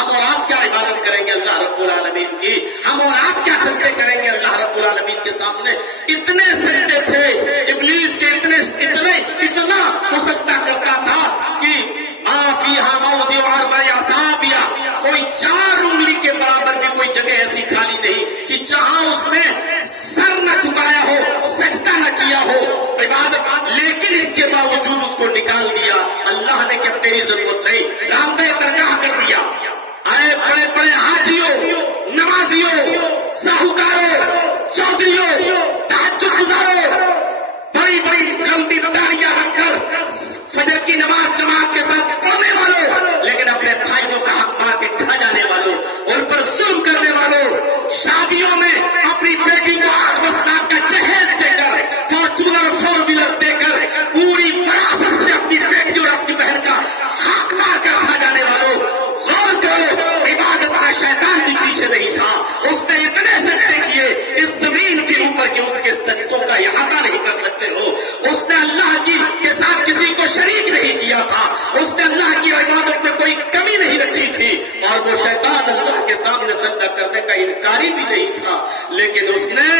ہم اور آپ کیا عبادت کریں گے اللہ رب العالمین کی؟ ہم اور آپ کیا سجدے کریں گے اللہ رب العالمین کے سامنے؟ اتنے سجدے تھے ابلیس کے، اتنا وہ سجدہ کرتا تھا کہ کوئی 4 انگلی کے برابر بھی کوئی جگہ ایسی خالی نہیں کہ جہاں اس نے سر نہ جھکایا ہو، سجدہ نہ کیا ہو عبادت، لیکن اس کے باوجود اس کو نکال دیا اللہ نے کہ تیری ضرورت نہیں، رام دہ درگاہ کر دیا۔ آئے بڑے بڑے حاجیوں، نمازیوں، ساہوکاروں، چودھریوں، تہجد گزاروں، بڑی بڑی لمبی داڑیاں رکھ کر فجر کی نماز جماعت کے ساتھ پڑھنے والوں، لیکن اپنے بھائیوں کا حق مار کے کھا جانے والوں، ان پر ظلم کرنے والوں، شادیوں میں اپنی بیٹی کو 8 لاکھ کا جہیز دے کر، فارچونر 4 ویلر دے کر پوری فراست سے اپنی بیٹی اور اپنی بہن کا حق مار کر کھا جانے والوں، غور کرو عبادت میں شیطان بھی پیچھے نہیں تھا، اس نے اتنے سجدے کیے اس زمین کے اوپر کہ اس کے سجدوں کا احاطہ نہیں کر سکتے ہو۔ اس نے اللہ کی کے ساتھ کسی کو شریک نہیں کیا تھا، اس نے اللہ کی عبادت میں کوئی کمی نہیں رکھی تھی، اور وہ شیطان اللہ کے سامنے سجدہ کرنے کا انکاری بھی نہیں تھا، لیکن اس نے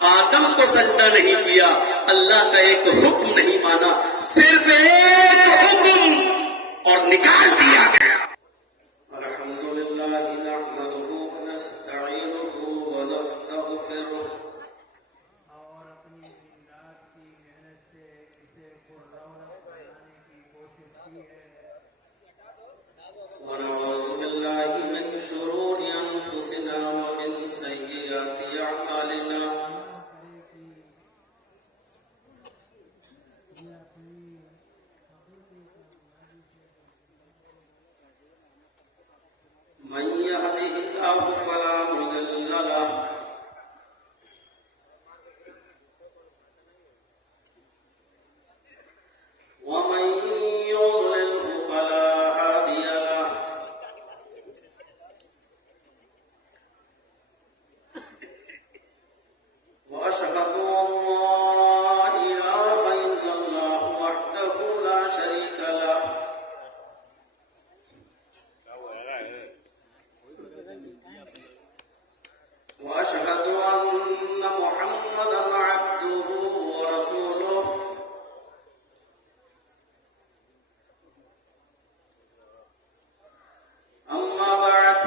آدم کو سجدہ نہیں کیا، اللہ کا ایک حکم نہیں مانا، صرف ایک حکم اور نکال دیا گیا۔ الحمدللہ نحمدہ ونستعینہ ونستغفرہ اور اپنی امداد کی محنت سے اسے پررونق بنانے کی کوشش کی ہے۔ ونعوذ باللہ من شرور انفسنا ومن سیئات اعمالنا من يهده الله فلا مضل له ومن يضلل فلا هادي له وأشهد أن لا إله إلا الله وحده لا شريك له وأشهد أن محمدا عبده ورسوله أما بعد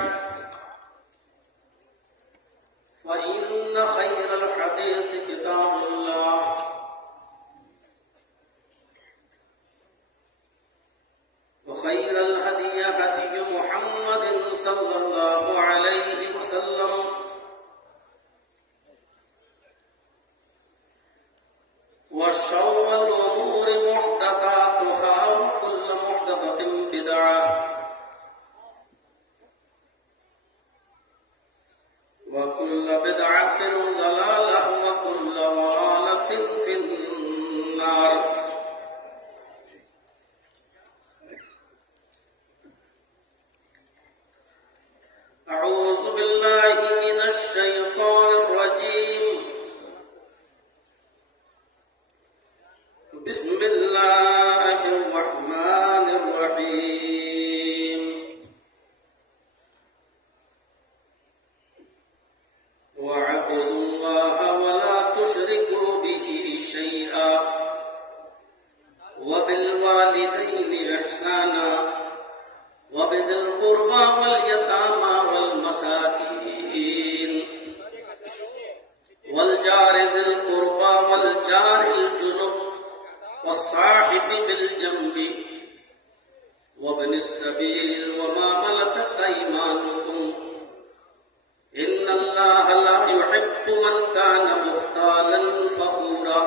فإن خير الحديث كتاب الله وخير الهدي هدي محمد صلى الله عليه وسلم وشر الأمور محدثاتها وكل محدثة بدعة وكل بدعة ضلالة وكل ضلالة في النار۔ أعوذ بالله من الشيطان الرجيم، بسم الله الرحمن الرحيم، واعبدوا الله ولا تشركوا به شيئا وبالوالدين إحسانا وبذي القربى واليتامى والمساكين والجار ذي القربى والجار الجنب والصاحب بالجنب وابن السبيل وما ملكت أيمانكم إن الله لا يحب من كان مختالا فخورا۔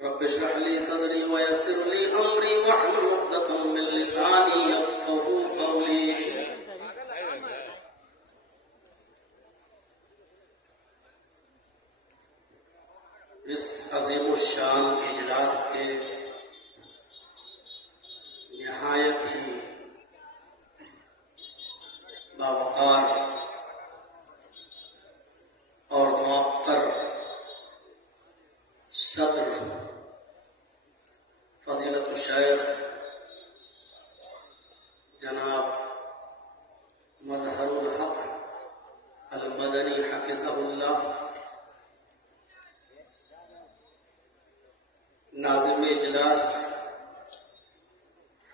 رب اشرح لي صدري ويسر لي أمري واحلل عقدة من لساني يفقهوا قولي۔ اس عظیم الشان اجلاس کے نہایت ہی باوقار اور موقر صدر فضیلت الشیخ جناب مظہر الحق المدنی حفظہ اللہ، ناظم اجلاس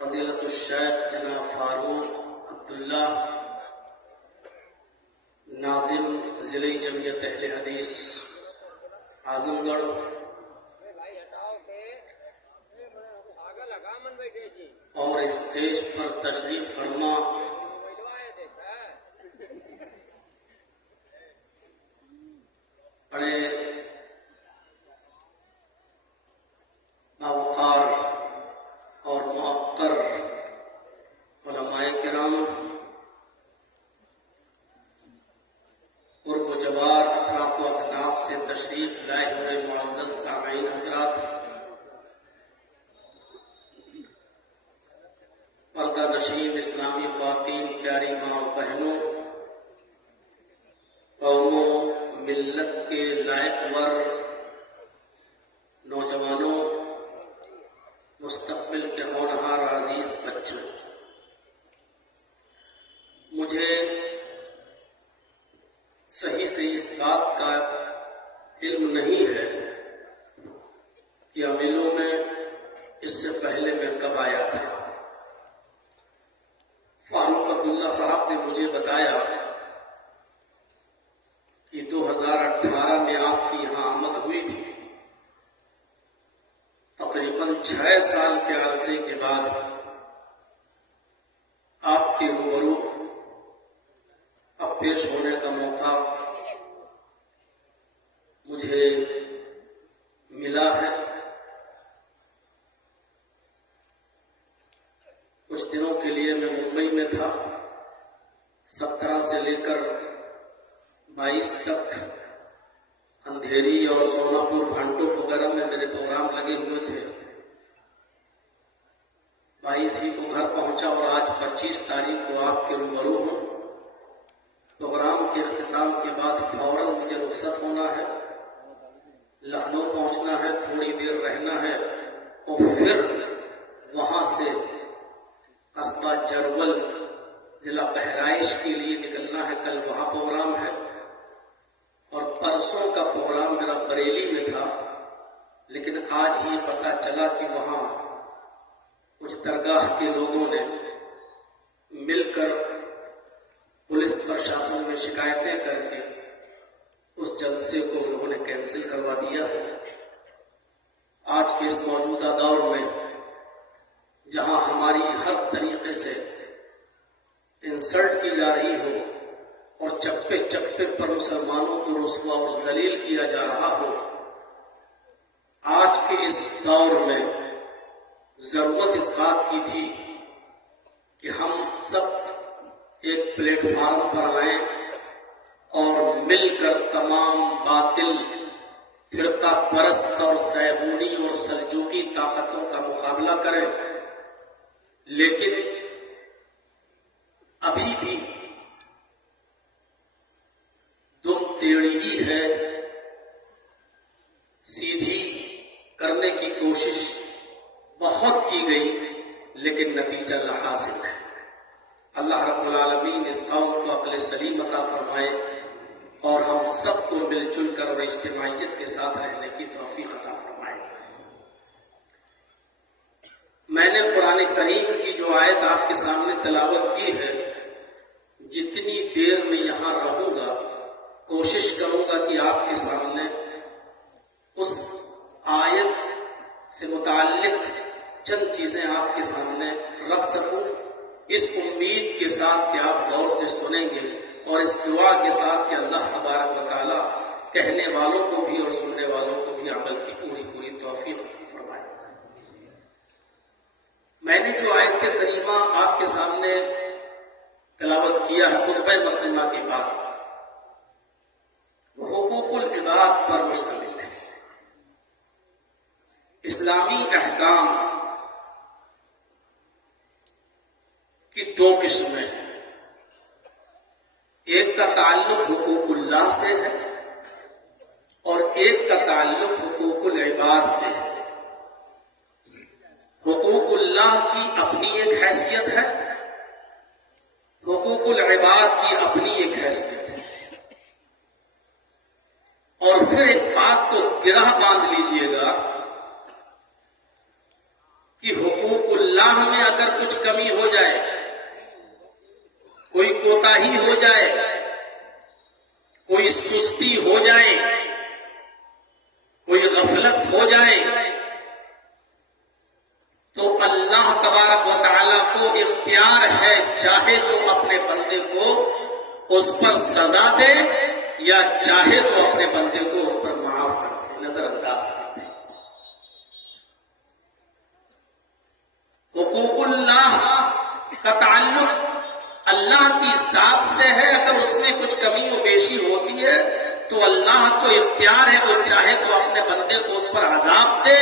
فضیلت الشیخ جناب فاروق عبداللہ، ناظم ضلعی جمعیت اہل حدیث اعظم گڑھ، اور اسٹیج پر تشریف فرما بڑے باوقار اور معقر علماء کرام، قرب و جوار اطراف و اکناف سے تشریف لائے ہوئے معزز سامعین حضرات، پردہ نشین اسلامی خواتین، پیاری ماں اور بہنوں، قوموں ملت کے لائق ور نوجوانوں، مستقبل کے ہونہار عزیز بچوں، مجھے صحیح سے اس بات کا علم نہیں ہے کہ امیلوں میں اس سے پہلے میں کب آیا تھا۔ فاروق عبداللہ صاحب نے مجھے بتایا کہ 2018 میں آپ کی یہاں آمد ہوئی تھی، تقریباً 6 سال کے عرصے کے بعد آپ کے روبرو اب پیش ہونے کا موقع مجھے ملا ہے۔ کچھ دنوں کے لیے میں ممبئی میں تھا، 17 سے لے کر 22 تک اندھیری اور سوناپور بھانٹو وغیرہ میں میرے پروگرام لگے ہوئے تھے۔ 22 ہی کو گھر پہنچا اور آج 25 تاریخ کو آپ کے روبرو ہوں۔ پروگرام کے اختتام کے بعد فوراً مجھے رخصت ہونا ہے، لکھنؤ پہنچنا ہے، تھوڑی دیر رہنا ہے اور پھر وہاں سے قصبہ جرول ضلع بہرائچ کے لیے نکلنا ہے۔ کل وہاں پروگرام ہے اور پرسوں کا پروگرام میرا بریلی میں تھا، لیکن آج ہی پتہ چلا کہ وہاں کچھ درگاہ کے لوگوں نے مل کر پولیس پرشاسن میں شکایتیں کر کے اس جلسے کو انہوں نے کینسل کروا دیا ہے۔ آج کے اس موجودہ دور میں جہاں ہماری ہر طریقے سے انسلٹ کی جا رہی ہو اور چپے چپے پر مسلمانوں کو رسوا اور ذلیل کیا جا رہا ہو، آج کے اس دور میں ضرورت اس بات کی تھی کہ ہم سب ایک پلیٹ فارم پر آئیں اور مل کر تمام باطل فرقہ پرست اور صہیونی اور سلجوقی طاقتوں کا مقابلہ کریں۔ لیکن ابھی بھی دم ٹیڑھی ہی ہے، سیدھی کرنے کی کوشش بہت کی گئی لیکن نتیجہ لا حاصل ہے۔ اللہ رب العالمین اس قوم کو عقل سلیم عطا فرمائے اور ہم سب کو مل جل کر اور اجتماعیت کے ساتھ رہنے کی توفیق عطا فرمائے۔ میں نے قرآن کریم کی جو آیت آپ کے سامنے تلاوت کی ہے، جتنی دیر میں یہاں رہوں گا کوشش کروں گا کہ آپ کے سامنے اس آیت سے متعلق چند چیزیں آپ کے سامنے رکھ سکوں، اس امید کے ساتھ کہ آپ غور سے سنیں گے اور اس دعا کے ساتھ کہ اللہ تبارک و تعالی کہنے والوں کو بھی اور سننے والوں کو بھی عمل کی پوری پوری توفیق عطا فرمائے۔ میں نے جو آیت کریمہ آپ کے سامنے تلاوت کیا ہے خطبہ مسلمہ کے بعد، وہ حقوق العباد پر مشتمل ہے۔ اسلامی احکام کی 2 قسمیں ہیں، ایک کا تعلق حقوق اللہ سے ہے اور ایک کا تعلق حقوق العباد سے ہے۔ حقوق اللہ کی اپنی ایک حیثیت ہے، حقوق العباد کی اپنی ایک حیثیت ہے. اور پھر ایک بات کو گرہ باندھ لیجئے گا کہ حقوق اللہ میں اگر کچھ کمی ہو جائے، کوئی کوتاہی ہو جائے، کوئی سستی ہو جائے، کوئی غفلت ہو جائے، تو اللہ تبارک و تعالیٰ کو اختیار ہے، چاہے تو اپنے بندے کو اس پر سزا دے یا چاہے تو اپنے بندے کو اس پر معاف کر دے، نظر انداز کر دے. حقوق اللہ کا تعلق اللہ کی ذات سے ہے. اگر اس میں کچھ کمی و بیشی ہوتی ہے تو اللہ کو اختیار ہے، وہ چاہے تو اپنے بندے کو اس پر عذاب دے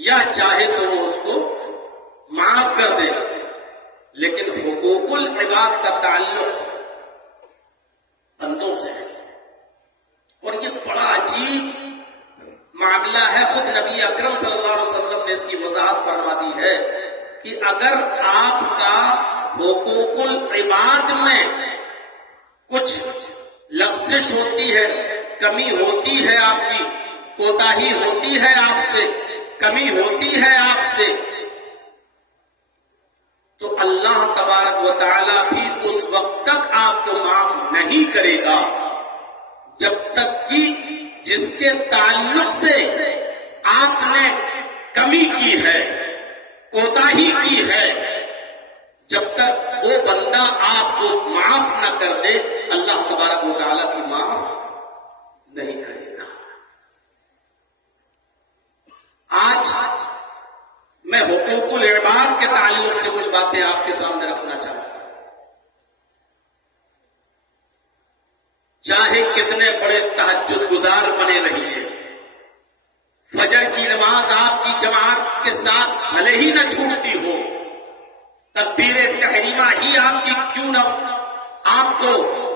یا چاہے تو وہ اس کو معاف کر دے. لیکن حقوق العباد کا تعلق بندوں سے ہے، اور یہ بڑا عجیب معاملہ ہے. خود نبی اکرم صلی اللہ علیہ وسلم نے اس کی وضاحت فرما دی ہے کہ اگر آپ کا حقوق العباد میں کچھ لغزش ہوتی ہے، کمی ہوتی ہے، آپ کی کوتاہی ہوتی ہے، آپ سے کمی ہوتی ہے آپ سے، تو اللہ تبارک و تعالی بھی اس وقت تک آپ کو معاف نہیں کرے گا جب تک کہ جس کے تعلق سے آپ نے کمی کی ہے، کوتاہی کی ہے، جب تک وہ بندہ آپ کو معاف نہ کر دے، اللہ تبارک و تعالیٰ بھی معاف نہیں کرے گا. آج میں حقوق العباد کے تعلق سے کچھ باتیں آپ کے سامنے رکھنا چاہتا ہوں. چاہے کتنے بڑے تہجد گزار بنے رہیے، فجر کی نماز آپ کی جماعت کے ساتھ بھلے ہی نہ چھوٹتی ہو، تکبیر تحریمہ ہی آپ کی کیوں نہ آپ کو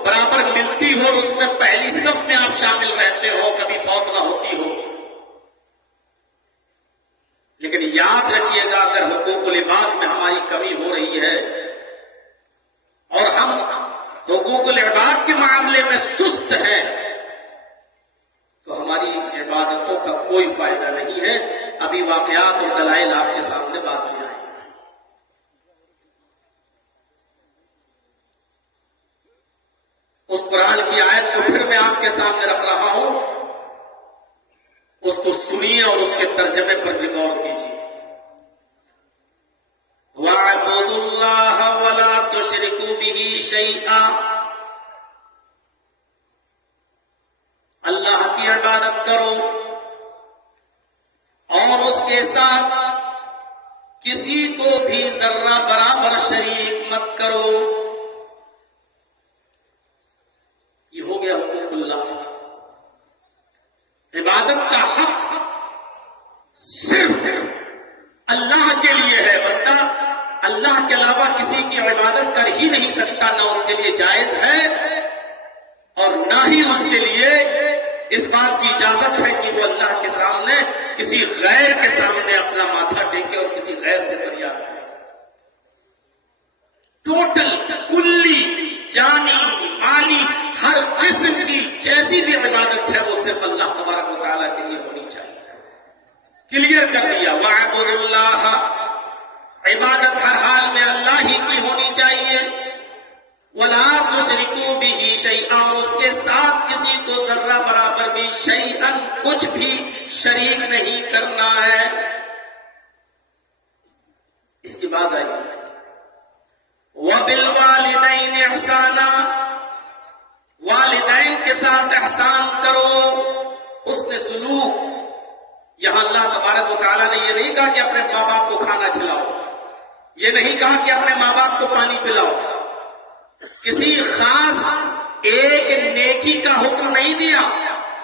برابر ملتی ہو، اس میں پہلی صف میں آپ شامل رہتے ہو، کبھی فوت نہ ہوتی ہو، لیکن یاد رکھیے گا اگر حقوق العباد میں ہماری کمی ہو رہی ہے اور ہم حقوق العباد کے معاملے میں سست ہیں تو ہماری عبادتوں کا کوئی فائدہ نہیں ہے. ابھی واقعات اور دلائل آپ کے سامنے بعد میں آئیں گے. اس قرآن کی آیت کو پھر میں آپ کے سامنے رکھ رہا ہوں، اس کو سنیے اور اس کے ترجمے پر بھی غور کیجیے. وَاعْبُدُوا اللَّهَ وَلَا تُشْرِكُوا بِهِ شَيْئًا، اللہ کی عبادت کرو اور اس کے ساتھ کسی کو بھی ذرہ برابر شریک مت کرو. یہ ہو گیا حقوق اللہ. عبادت کا حق صرف اللہ کے لیے ہے. بندہ اللہ کے علاوہ کسی کی عبادت کر ہی نہیں سکتا، نہ اس کے لیے جائز ہے اور نہ ہی اس کے لیے اس بات کی اجازت ہے کہ وہ اللہ کے سامنے کسی غیر کے سامنے اپنا ماتھا ٹیکے اور کسی غیر سے فریاد کرے. ٹوٹل کلی جانی مالی ہر قسم کی جیسی بھی عبادت ہے وہ صرف اللہ تبارک و تعالیٰ کے لیے ہونی چاہیے. کلیئر کر دیا. وَاعْبُدُوا اللَّهَ، عبادت ہر حال میں اللہ ہی کی ہونی چاہیے. وَلَا تُشْرِكُوا بِهِ شَيْئًا، اس کے ساتھ کسی کو ذرہ برابر بھی شیئاً کچھ بھی شریک نہیں کرنا ہے. اس کی بات آئی وَبِالْوَالِدَيْنِ إِحْسَانًا، والدین کے ساتھ احسان کرو، حسن سلوک. یہاں اللہ تبارک و تعالیٰ نے یہ نہیں کہا کہ اپنے ماں باپ کو کھانا کھلاؤ، یہ نہیں کہا کہ اپنے ماں باپ کو پانی پلاؤ، کسی خاص ایک نیکی کا حکم نہیں دیا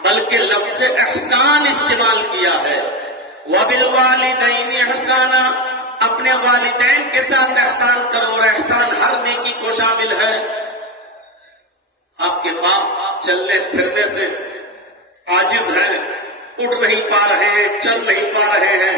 بلکہ لفظ احسان استعمال کیا ہے. وَبِالْوَالِدَيْنِ إِحْسَانًا، اپنے والدین کے ساتھ احسان کرو، اور احسان ہر نیکی کو شامل ہے. آپ کے باپ چلنے پھرنے سے عاجز ہیں، اٹھ نہیں پا رہے ہیں، چل نہیں پا رہے ہیں،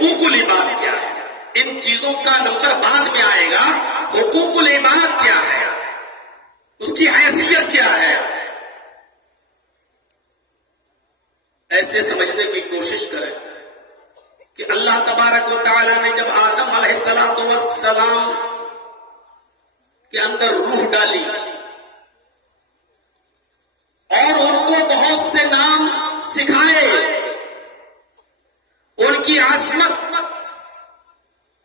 حقوق العباد کیا ہے، ان چیزوں کا نمبر بعد میں آئے گا. حقوق العباد کیا ہے، اس کی حیثیت کیا ہے، ایسے سمجھنے کی کوشش کریں کہ اللہ تبارک و تعالی نے جب آدم علیہ السلام کے اندر روح ڈالی اور ان کو بہت سے نام سکھائے، ان کی عظمت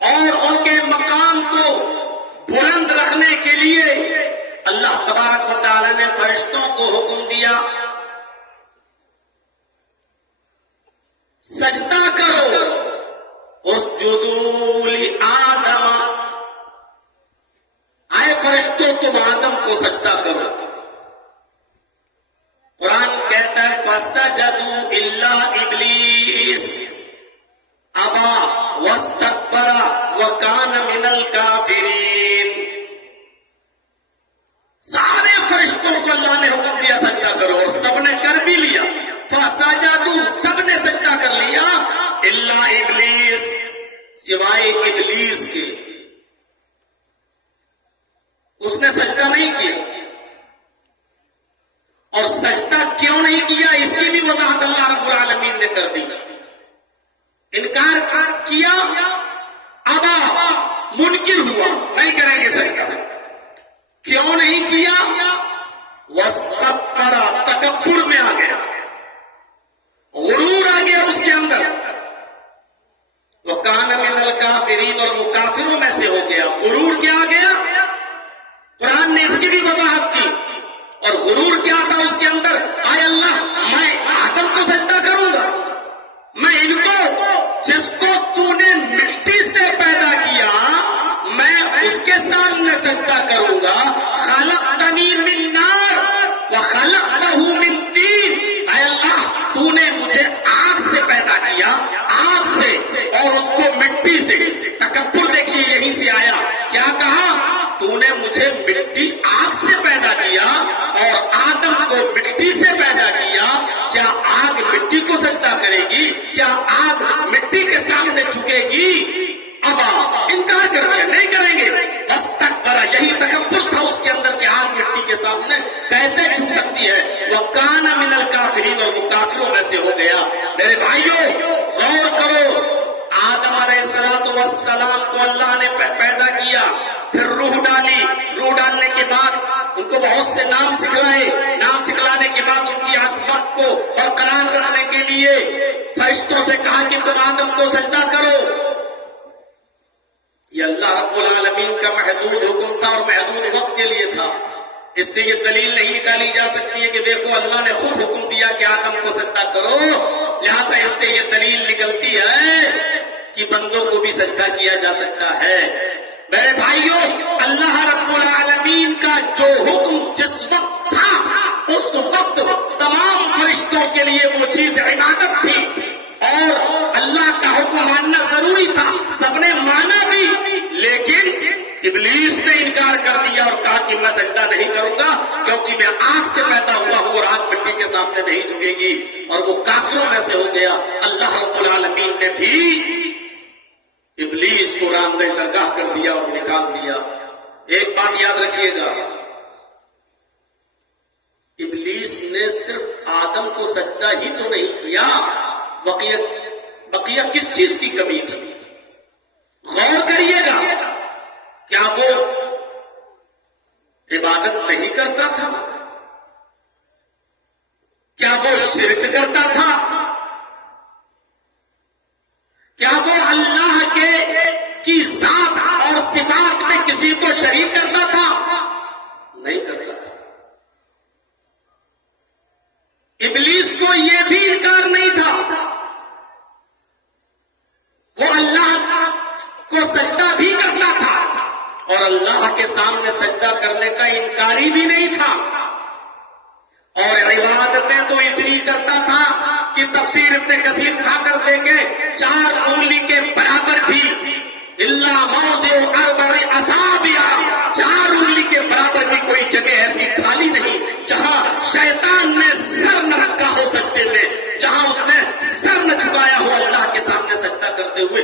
اور ان کے مقام کو بلند رکھنے کے لیے اللہ تبارک و تعالی نے فرشتوں کو حکم دیا سجدہ کرو، اسجدوا لآدم، آئے فرشتوں تم آدم کو سجدہ کرو. قرآن کہتا ہے فسجدوا الا ابلیس ابا واستكبر وكان من الكافرین. سارے فرشتوں کو اللہ نے حکم دیا سجدہ کرو اور سب نے کر بھی لیا. فسجدوا، سب نے سجدہ کر لیا، الا ابلیس، سوائے ابلیس کے، اس نے سجدہ نہیں کیا. اور سجدہ کیوں نہیں کیا اس کی بھی وضاحت اللہ رب العالمین نے کر دی. انکار کیا، ابا، منکر ہوا، نہیں کریں گے سجدہ. کیوں نہیں کیا؟ واستکبر، تکبر میں آ گیا، غرور آ گیا اس کے اندر. وکان من الکافرین، اور وہ کافروں میں سے ہو گیا. غرور کیا آ گیا؟ قرآن نے اس کی بھی وضاحت کی. اور غرور کیا تھا اس کے اندر؟ آئے اللہ، میں آدم کو سجدہ کروں گا، میں ان کو، جس کو تو نے مٹی سے پیدا کیا، میں اس کے سامنے سجدہ کروں گا. خلقتنی من نار وخلقتہ من طین، اے اللہ تو نے مجھے آگ سے پیدا کیا، آگ سے، اور اس کو مٹی سے. تکبر دیکھیے یہیں سے آیا. کیا کہا؟ تو نے مجھے مٹی، آگ سے پیدا کیا اور آدم کو مٹی سے پیدا کیا. کیا آگ مٹی کو سجدہ کرے گی؟ کیا آگ مٹی کے سامنے جھکے گی؟ ابا، انکار کر دیا، نہیں کریں گے. بس تکبر، یہی تکبر تھا اس کے اندر کہ آگ مٹی کے سامنے کیسے جھک سکتی ہے. وَكَانَ مِنَ الْكَافِرِينَ، اور وہ کافروں میں سے ہو گیا. میرے بھائیوں غور کرو، آدم علیہ السلام کو اللہ نے پیدا کیا، پھر روح ڈالی. روح ڈالنے کے بعد ان کو بہت سے نام سکھلائے. نام سکھلانے کے بعد ان کی عظمت کو برقرار رکھنے کے لیے فرشتوں سے کہا کہ تم آدم کو سجدہ کرو. یہ اللہ رب العالمین کا محدود حکم تھا اور محدود وقت کے لیے تھا. اس سے یہ دلیل نہیں نکالی جا سکتی ہے کہ دیکھو اللہ نے خود حکم دیا کہ آدم کو سجدہ کرو، لہذا اس سے یہ دلیل نکلتی ہے کہ بندوں کو بھی سجدہ کیا جا سکتا ہے. میرے بھائیوں، اللہ رب العالمین کا جو حکم جس وقت تھا، اس وقت تمام فرشتوں کے لیے وہ چیز عبادت تھی اور اللہ کا حکم ماننا ضروری تھا. سب نے مانا بھی، لیکن ابلیس نے انکار کر دیا اور کہا کہ میں سجدہ نہیں کروں گا کیونکہ میں آگ سے پیدا ہوا ہوں اور آگ مٹی کے سامنے نہیں جھکے گی. اور وہ کافروں میں سے ہو گیا. اللہ رب العالمین نے بھی ابلیس کو راندہ درگاہ کر دیا اور نکال دیا. ایک بات یاد رکھیے گا، ابلیس نے صرف آدم کو سجدہ ہی تو نہیں کیا، بقیہ کس چیز کی کمی تھی؟ غور کریے گا. کیا وہ عبادت نہیں کرتا تھا؟ کیا وہ شرک کرتا تھا؟ کیا وہ اللہ کی ذات اور صفات میں کسی کو شریک کرتا تھا؟ نہیں کرتا تھا. ابلیس کو یہ بھی انکار نہیں تھا، وہ اللہ کو سجدہ بھی کرتا تھا اور اللہ کے سامنے سجدہ کرنے کا انکاری بھی نہیں تھا. اور عبادتیں تو اتنی کرتا تھا کہ تفسیر ابن کثیر اٹھا کر دیں گے 4 انگلی کے برابر بھی، الا موضع 4 اصابع، 4 انگلی کے برابر بھی کوئی جگہ ایسی خالی نہیں جہاں شیطان نے سر نہ رکھا ہو سجدے میں، جہاں اس نے سر نہ جھکایا ہو اللہ کے سامنے سجدہ کرتے ہوئے.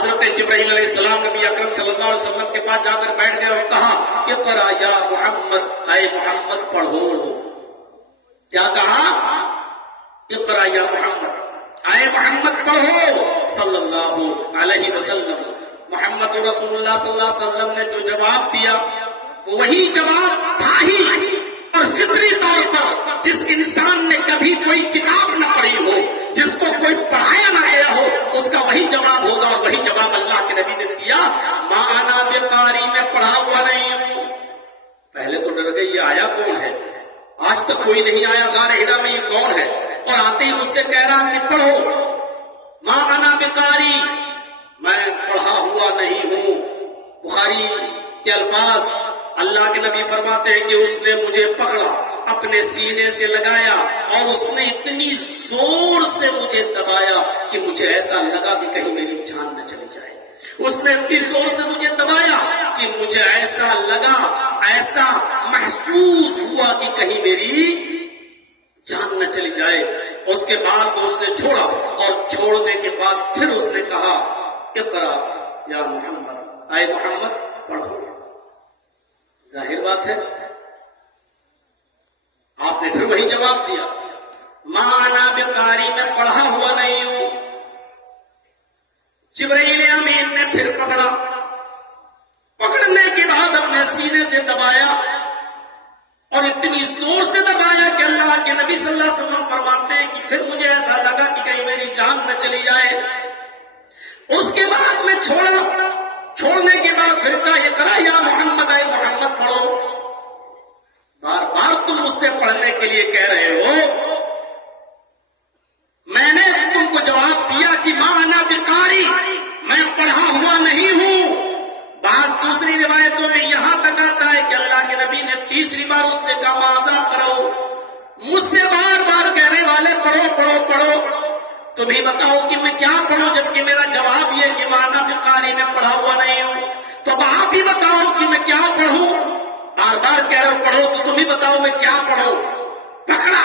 حضرت جبرائیل علیہ السلام نبی اکرم صلی اللہ علیہ وسلم کے پاس جا کر بیٹھ گئے اور کہا اقرا یا محمد، اے محمد پڑھو. کیا کہا؟ اقرا یا محمد، اے محمد پڑھو صلی اللہ علیہ وسلم. محمد رسول اللہ صلی اللہ علیہ وسلم نے جو جواب دیا وہی جواب تھا ہی، اور فطری طور پر جس انسان نے کبھی کوئی کتاب نہ پڑھی ہو، جس کو کوئی پڑھایا نہ گیا ہو، اس کا وہی جواب ہوگا. اور وہی جواب اللہ کے نبی نے دیا، ما انا بقاری، میں پڑھا ہوا نہیں ہوں. پہلے تو ڈر گئی، یہ آیا کون ہے؟ آج تک کوئی نہیں آیا غار ہرا میں، یہ کون ہے؟ اور آتے ہی مجھ سے کہہ رہا کہ پڑھو. ما انا بقاری، میں پڑھا ہوا نہیں ہوں. بخاری کے الفاظ، اللہ کے نبی فرماتے ہیں کہ اس نے مجھے پکڑا، اپنے سینے سے لگایا، اور اس نے اتنی زور سے مجھے دبایا کہ مجھے ایسا لگا کہ کہیں میری جان نہ چلی جائے. اس نے اتنی زور سے مجھے دبایا کہ مجھے ایسا لگا، ایسا محسوس ہوا کہ کہیں میری جان نہ چلی جائے. اس کے بعد اس نے چھوڑا، اور چھوڑنے کے بعد پھر اس نے کہا اقرا یا محمد، اے محمد پڑھو. ظاہر بات ہے آپ نے پھر وہی جواب دیا، ما انا بقاری، میں پڑھا ہوا نہیں ہوں. جبرائیل امین نے پھر پکڑا، پکڑنے کے بعد اپنے سینے سے دبایا، اور اتنی زور سے دبایا کہ اللہ کے نبی صلی اللہ علیہ وسلم فرماتے ہیں کہ پھر مجھے ایسا لگا کہ کہیں میری جان نہ چلی جائے. اس کے بعد میں چھوڑا، چھوڑنے کے بعد پھر کہا اقرا یا محمد، اے محمد پڑھو. بار بار تم مجھ سے پڑھنے کے لیے کہہ رہے ہو، میں نے تم کو جواب دیا کہ ما انا بقاری، میں پڑھا ہوا نہیں ہوں. بعض دوسری روایتوں میں یہاں تک آتا ہے کہ اللہ کے نبی نے تیسری بار اس سے کہا معاذ کرو، مجھ سے بار بار کہنے والے پڑھو پڑھو پڑھو، تم ہی بتاؤ کہ میں کیا پڑھوں، جبکہ میرا جواب یہ کہ ما انا بقاری، میں پڑھا ہوا نہیں ہوں. تو اب آپ ہی بتاؤ کہ میں کیا پڑھوں. بار بار کہہ رہے ہو پڑھو، تو تم ہی بتاؤ میں کیا پڑھوں. پکڑا،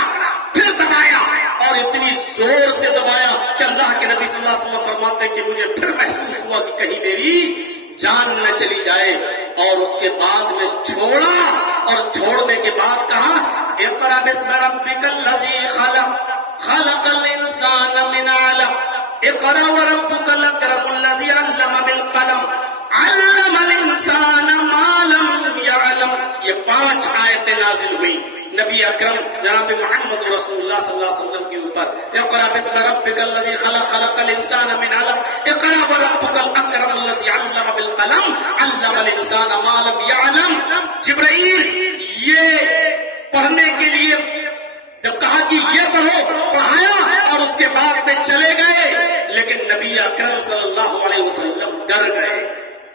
پھر دبایا، اور اتنی زور سے دبایا کہ اللہ کے نبی صلی اللہ علیہ وسلم فرماتے ہیں کہ مجھے پھر محسوس ہوا کہ کہیں میری جان نہ چلی جائے. اور اس کے بعد میں چھوڑا، اور چھوڑنے کے بعد کہا اقرا بسم ربک الذی خلق، خلق الانسان من علق، اقرا وربک الاکرم الذی علم بالقلم، علم الانسان ما لم يعلم. یہ 5 آیتیں نازل ہوئی نبی اکرم جناب محمد رسول اللہ صلی اللہ علیہ وسلم کے اوپر. اقرا بسم ربک الذی خلق، خلق الانسان من علق، اقرا وربک الاکرم الذی علم بالقلم، علم الانسان ما لم يعلم. جبرائیل یہ پڑھنے کے لیے جب کہا کہ یہ پڑھو، پڑھایا، اور اس کے بعد میں چلے گئے. لیکن نبی اکرم صلی اللہ علیہ وسلم ڈر گئے.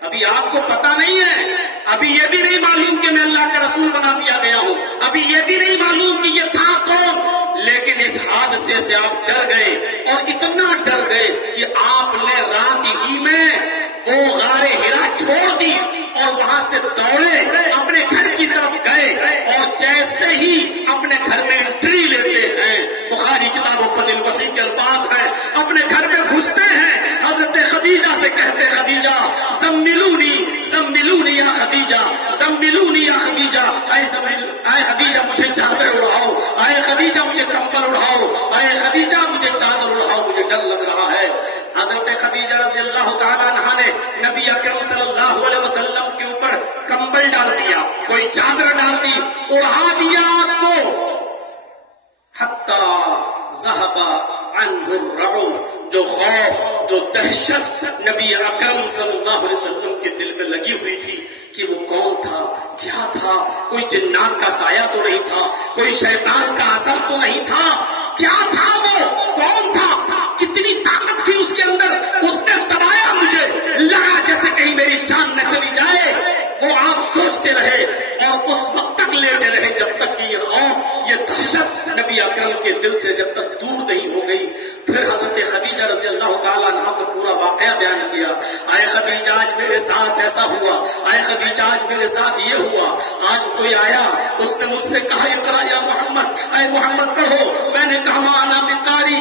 ابھی آپ کو پتا نہیں ہے، ابھی یہ بھی نہیں معلوم کہ میں اللہ کا رسول بنا دیا گیا ہوں، ابھی یہ بھی نہیں معلوم کہ یہ تھا کون. لیکن اس حادثے سے آپ ڈر گئے، اور اتنا ڈر گئے کہ آپ نے رات ہی میں وہ غار ہرا چھوڑ دی، اور وہاں سے دوڑے اپنے گھر کی طرف گئے. اور جیسے ہی اپنے گھر میں انٹری لیتے ہیں، بخاری کتابوں پر الوحی کے الفاظ ہیں، اپنے گھر میں گھستے ہیں، حضرت خدیجہ سے کہتے خدیجہ زملونی زملونی یا خدیجہ، زملونی یا خدیجہ، اے خدیجہ مجھے چادر اڑاؤ، اے خدیجہ مجھے کمبل اڑاؤ، اے خدیجہ مجھے چادر اڑاؤ، مجھے ڈر لگ رہا ہے. حضرت خدیجہ رضی اللہ تعالیٰ عنہا نے نبی اکرم صلی اللہ علیہ وسلم کے اوپر کمبل ڈال دیا، کوئی چادر ڈال دی، اڑا دیا آپ کو. حتی ذہب عنہ الرعب، جو خوف، جو دہشت نبی اکرم صلی اللہ علیہ وسلم کے دل میں لگی ہوئی تھی کہ وہ کون تھا، کیا تھا. کوئی جنات کا سایہ تو نہیں تھا، کوئی شیطان کا اثر تو نہیں تھا. کیا تھا وہ، کون تھا، کتنی طاقت تھی اس کے اندر. اس نے دبایا، مجھے لگا جیسے کہیں میری جان نہ چلی جائے. وہ آپ سوچتے رہے، اور اس وقت تک لیتے رہے جب تک کہ یہ خوف، یہ دہشت نبی اکرم کے دل سے جب تک دور نہیں ہو گئی. پھر حضرت خدیجہ رضی اللہ تعالیٰ عنہ کو پورا واقعہ بیان کیا. اے خدیجہ آج میرے ساتھ ایسا ہوا، اے خدیجہ آج میرے ساتھ یہ ہوا. آج کوئی آیا، اس نے مجھ سے کہا اقرا یا محمد، اے محمد پڑھو. میں نے کہا ما انا بقاری،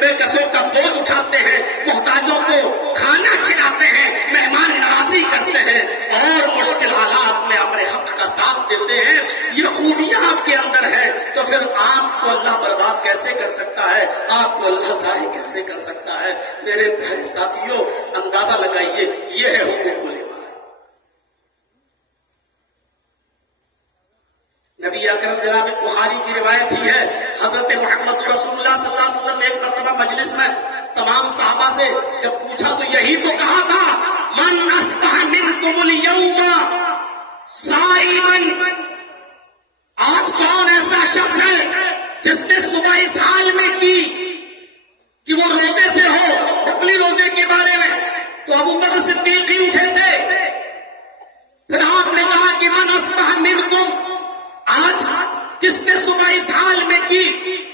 بے کسوں کا بوجھ اٹھاتے ہیں، محتاجوں کو کھانا کھلاتے ہیں، مہمان نوازی کرتے ہیں اور مشکل حالات میں امر حق کا ساتھ دیتے ہیں، یہ خوبیاں آپ کے اندر ہے، تو پھر آپ کو اللہ برباد کیسے کر سکتا ہے؟ آپ کو اللہ ضائع کیسے کر سکتا ہے؟ میرے پیارے ساتھیوں، اندازہ لگائیے، یہ ہے حقوق العباد۔ نبی اکرم جناب بخاری کی روایت ہی ہے، حضرت محمد رسول اللہ صلی اللہ علیہ وسلم نے ایک مرتبہ مجلس میں تمام صحابہ سے جب پوچھا تو یہی تو کہا تھا، من اصبح منکم اليوم صائما، آج کون ایسا شخص ہے جس نے صبح اس حال میں کی کہ وہ روزے سے ہو، نفلی روزے کے بارے میں، تو ابو بکر صدیق ہی اٹھے تھے۔ پھر آپ نے کہا کہ من اصبح منکم، آج کس نے صبح اس حال میں کی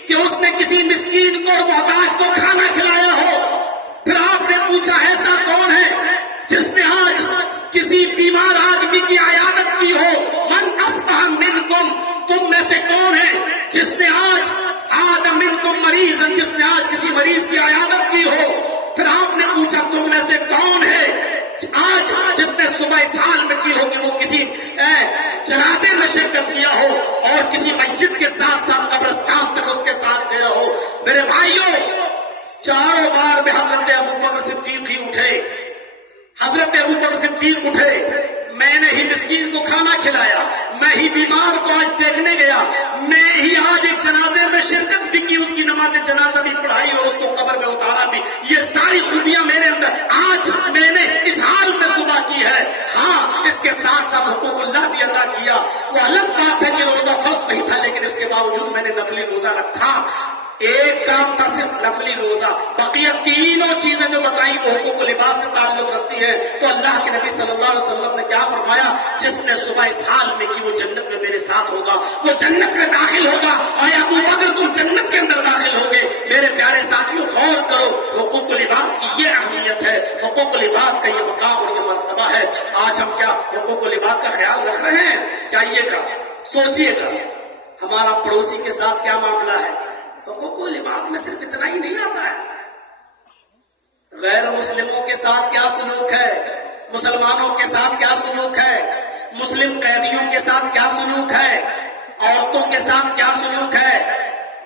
کہ اس نے کسی مسکین کو اور محتاج کو کھانا کھلایا ہو؟ پھر آپ نے پوچھا ایسا کون ہے جس نے آج کسی بیمار آدمی کی عیادت کی ہو؟ من اصبح منکم، تم میں سے کون ہے جس نے آج منکم مریض، جس نے آج کسی مریض کی عیادت کی ہو؟ پھر آپ نے پوچھا تم میں سے کون ہے آج جس نے صبح اس حال میں کی ہو کہ وہ کسی جنازے میں شرکت کیا ہو اور کسی مسجد کے ساتھ ساتھ قبرستان تک اس کے ساتھ گیا ہو؟ میرے بھائیوں، چاروں بار میں حضرت ابو بکر صدیق ہی اٹھے، حضرت ابو بکر صدیق اٹھے، میں نے ہی مسکین کو کھانا کھلایا، میں ہی بیمار کو آج دیکھنے گیا، میں ہی آج ایک جنازے میں شرکت بھی کی، اس کی نماز جنازہ بھی پڑھائی اور اس کو قبر میں اتارا بھی، یہ ساری خوبیاں میرے اندر آج میں نے اس حال میں صبح کی ہے۔ ہاں، اس کے ساتھ ساتھ حقوق اللہ بھی ادا کیا، وہ الگ بات ہے کہ روزہ فرض نہیں تھا لیکن اس کے باوجود میں نے نفلی روزہ رکھا۔ ایک کام تھا صرف نفلی روزہ، بقیہ تینوں چیزیں جو بتائیں وہ حقوق لباس سے تعلق رکھتی ہیں۔ تو اللہ کے نبی صلی اللہ علیہ وسلم نے کیا فرمایا؟ جس نے صبح اس حال میں کی وہ جنت میں میرے ساتھ ہوگا، وہ جنت میں داخل ہوگا۔ اور ابو بکر تم جنت کے اندر داخل ہوگے۔ میرے پیارے ساتھیوں، غور کرو، حقوق لباس کی یہ اہمیت ہے، حقوق لباس کا یہ مقام اور یہ مرتبہ ہے۔ آج ہم کیا حقوق لباس کا خیال رکھ رہے ہیں؟ چاہیے گا، سوچیے گا، ہمارا پڑوسی کے ساتھ کیا معاملہ ہے؟ حقوق و لباس میں صرف اتنا ہی نہیں آتا ہے، غیر مسلموں کے ساتھ کیا سلوک ہے، مسلمانوں کے ساتھ کیا سلوک ہے، مسلم قیدیوں کے ساتھ کیا سلوک ہے، عورتوں کے ساتھ کیا سلوک ہے،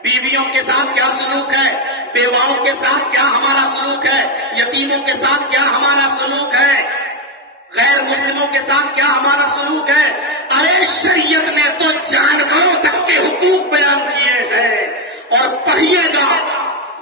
بیویوں کے ساتھ کیا سلوک ہے، بیواؤں کے ساتھ کیا ہمارا سلوک ہے، یتیموں کے ساتھ کیا ہمارا سلوک ہے، غیر مسلموں کے ساتھ کیا ہمارا سلوک ہے۔ ارے شریعت نے تو جانوروں تک کے حقوق بیان کیے ہیں، اور پڑھیے گا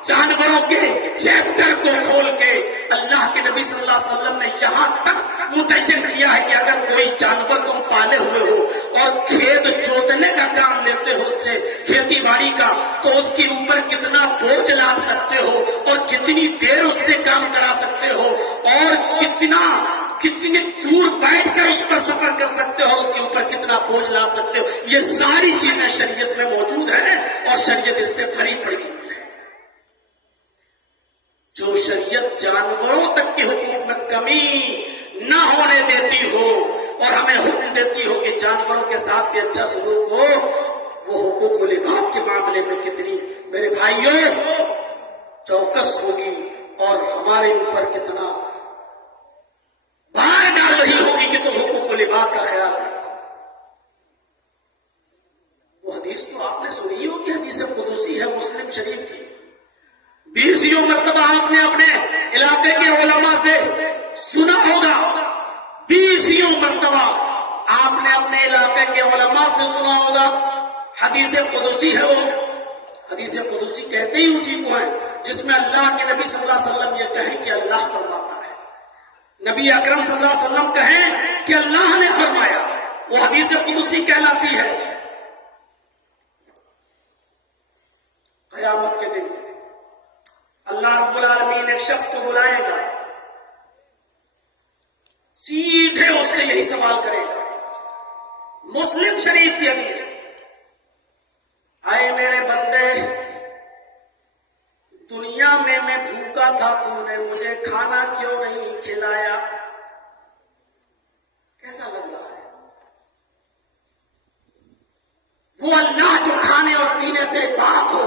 جانوروں کے چیپٹر کو کھول کے اللہ کے نبی صلی اللہ علیہ وسلم نے یہاں تک متعین کیا ہے کہ اگر کوئی جانور تم پالے ہوئے ہو اور کھیت جوتنے کا کام لیتے ہو، اس سے کھیتی باڑی کا، تو اس کے اوپر کتنا بوجھ لاد سکتے ہو اور کتنی دیر اس سے کام کرا سکتے ہو اور کتنی دور بیٹھ کر اس پر سفر کر سکتے ہو، اس کے اوپر کتنا بوجھ لا سکتے ہو، یہ ساری چیزیں شریعت میں موجود ہیں اور شریعت اس سے بھری پڑی ہوئی ہے۔ جو شریعت جانوروں تک کے حقوق میں کمی نہ ہونے دیتی ہو اور ہمیں حکم دیتی ہو کہ جانوروں کے ساتھ بھی اچھا سلوک ہو، وہ حقوق و لباس کے معاملے میں کتنی میرے بھائیوں چوکس ہوگی اور ہمارے اوپر کتنا بار ڈال رہی ہوگی کہ تم حقوق و لباس کا خیال رکھو۔ وہ حدیث تو آپ نے سنی ہوگی، حدیث قدسی ہے مسلم شریف کی، 20 مرتبہ آپ نے اپنے علاقے کے علماء سے سنا ہوگا، 20 مرتبہ آپ نے اپنے علاقے کے علماء سے سنا ہوگا۔ حدیث قدسی ہے، وہ حدیث قدسی کہتے ہی اسی کو ہے جس میں اللہ کے نبی صلی اللہ علیہ وسلم یہ کہیں کہ اللہ فرماتا ہے، نبی اکرم صلی اللہ علیہ وسلم کہیں کہ اللہ نے فرمایا، وہ حدیث قدسی کہلاتی ہے۔ قیامت کے دن اللہ رب العالمین ایک شخص کو بلائے گا، سیدھے اس سے یہی سوال کرے گا، مسلم شریف کی حدیث، اے میرے بندے، دنیا میں بھوکا تھا، تو نے مجھے کھانا کیوں نہیں کھلایا؟ کیسا لگ رہا ہے؟ وہ اللہ جو کھانے اور پینے سے پاک ہو،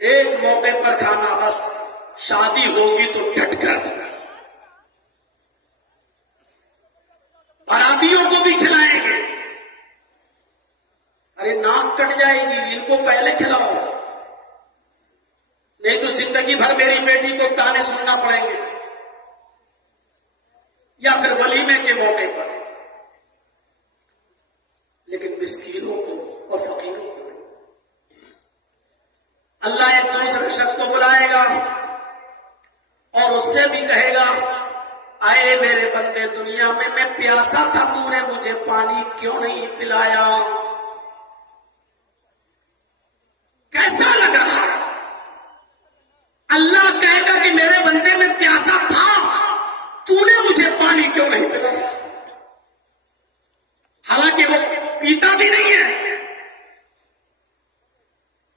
ایک موقع پر کھانا بس، شادی ہوگی تو ڈٹ کر، براتیوں کو بھی کھلائیں گے۔ ارے ناک کٹ جائے گی، ان کو پہلے کھلاؤ، نہیں تو زندگی بھر میری بیٹی کو تانے سننا پڑیں گے۔ یا پھر ولیمے کے موقع پر، لیکن مسکینوں کو اور فقیروں کو نہیں۔ اللہ ایک دوسرے شخص کو بلائے گا اور اس سے بھی کہے گا، آئے میرے بندے، دنیا میں میں پیاسا تھا، تو نے مجھے پانی کیوں نہیں پلایا؟ کیسا لگ رہا؟ اللہ کہے گا کہ میرے بندے میں پیاسا تھا، تو نے مجھے پانی کیوں نہیں پلایا؟ حالانکہ وہ پیتا بھی نہیں ہے۔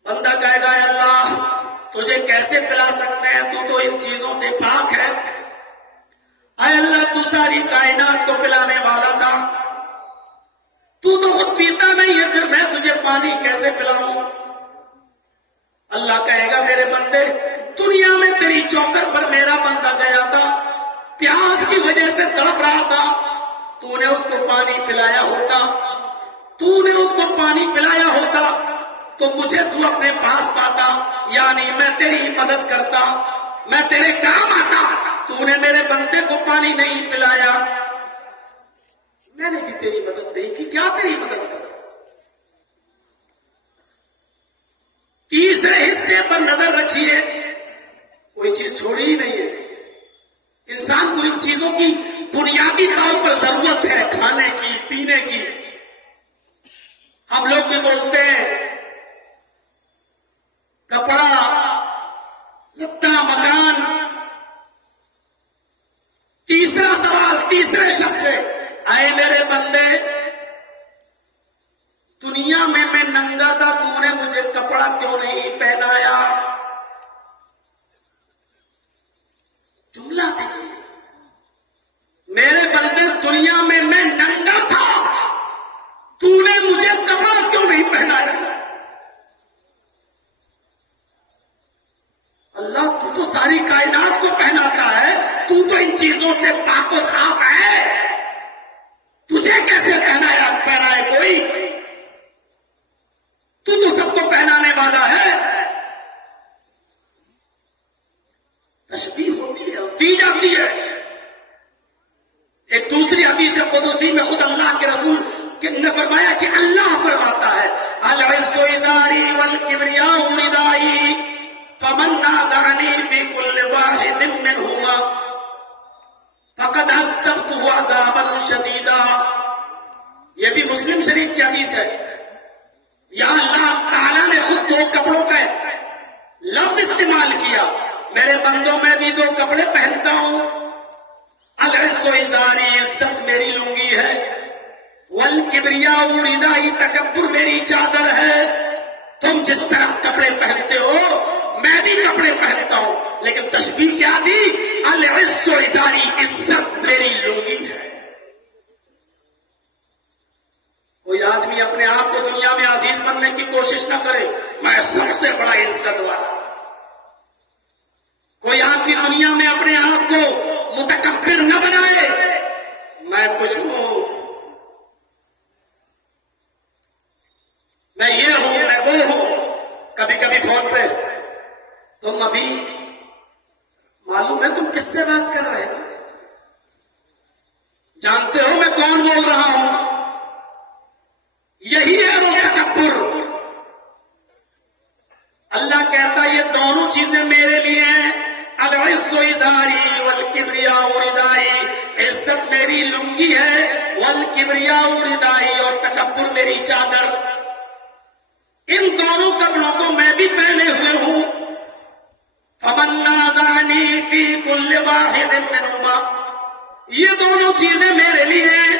بندہ کہے گا، اے اللہ تجھے کیسے پلا سکتے ہیں، تو تو ان چیزوں سے پاک ہے۔ اے اللہ تو ساری کائنات کو پلانے والا تھا، تو خود پیتا نہیں ہے، پھر میں تجھے پانی کیسے پلاؤں؟ اللہ کہے گا، میرے بندے، دنیا میں تیری چوکر پر میرا بندہ گیا تھا، پیاس کی وجہ سے تڑپ رہا تھا، تو نے اس کو پانی پلایا ہوتا، تو نے اس کو پانی پلایا ہوتا تو مجھے تو اپنے پاس پاتا، یعنی میں تیری مدد کرتا، میں تیرے کام آتا۔ تو نے میرے بندے کو پانی نہیں پلایا، میں نے بھی تیری مدد نہیں کی، کیا تیری مدد کروں؟ تیسرے حصے پر نظر رکھیے، کوئی چیز چھوڑی ہی نہیں ہے۔ انسان کو ان چیزوں کی بنیادی طور پر ضرورت ہے، کھانے کی، پینے کی۔ ہم لوگ بھی بولتے ہیں کپڑا، لتا، مکان۔ تیسرا سوال تیسرے شخص سے، آئے میرے بندے، دنیا میں ننگا تھا، تو نے مجھے کپڑا کیوں نہیں پہنایا؟ جملہ دیکھیے، میرے بندے دنیا میں ننگا تھا، تو نے مجھے کپڑا کیوں نہیں پہنایا؟ اللہ تو ساری کائنات کو پہناتا ہے، تو ان چیزوں سے پاک و صاف ہے، تجھے کیسے پہنائے کوئی؟ تو سب کو پہنانے والا ہے۔ تشبیہ ہوتی ہے، دی جاتی ہے۔ ایک دوسری حدیث قدسی میں خود اللہ کے رسول نے فرمایا کہ اللہ فرماتا ہے، العز ازاری والکبریاء ردائی فمن نازعنی فی کل واحد منہما فقد عذبته عذابا شدیدا۔ یہ بھی مسلم شریف کی حدیث ہے۔ یہاں اللہ تعالیٰ نے خود دو کپڑوں کا لفظ استعمال کیا، میرے بندوں میں بھی دو کپڑے پہنتا ہوں، العز ازاری، عزت میری لنگی ہے، والکبریاء ردائی، تکبر میری چادر ہے۔ تم جس طرح کپڑے پہنتے ہو میں بھی کپڑے پہنتا ہوں، لیکن تشبیہ کیا دی؟ العز ازاری، عزت میری لنگی ہے۔ کوئی آدمی اپنے آپ کو دنیا میں عزیز بننے کی کوشش نہ کرے، میں سب سے بڑا عزت والا۔ کوئی آدمی دنیا میں اپنے آپ کو متکبر نہ بنائے، میں کچھ ہوں، میں یہ ہوں، میں وہ ہوں۔ کبھی کبھی فون پہ، تم ابھی معلوم ہے تم کس سے بات کر رہے ہو؟ جانتے ہو میں کون بول رہا ہوں؟ یہی ہے وہ تکبر۔ اللہ کہتا ہے یہ دونوں چیزیں میرے لیے ہیں، العز ازاری والکبریاء ردائی، عزت میری لنگی ہے، والکبریاء ردائی، اور تکبر میری چادر۔ ان دونوں کپڑوں کو میں بھی پہنے ہوئے ہوں۔ فمن نازعنی فی کل واحد منہما، یہ دونوں چیزیں میرے لیے ہیں۔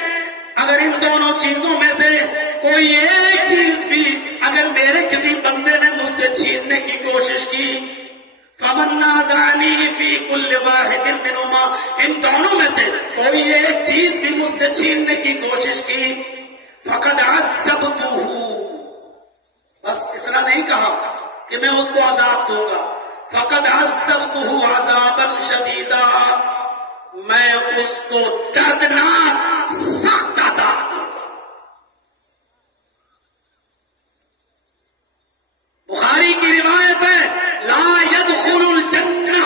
اگر ان دونوں چیزوں میں سے کوئی ایک چیز بھی اگر میرے کسی بندے نے مجھ سے چھیننے کی کوشش کی، فمن نازعنی فی کل واحد منہما، ان دونوں میں سے کوئی ایک چیز بھی مجھ سے چھیننے کی کوشش کی، فقد عذبتہ، بس اتنا نہیں کہا کہ میں اس کو عذاب دوں گا. فقد عذبتہ عذابا شدیدا، میں اس کو دردناک سخت عذاب دوں گا. بخاری کی روایت ہے لا يدخل الجنہ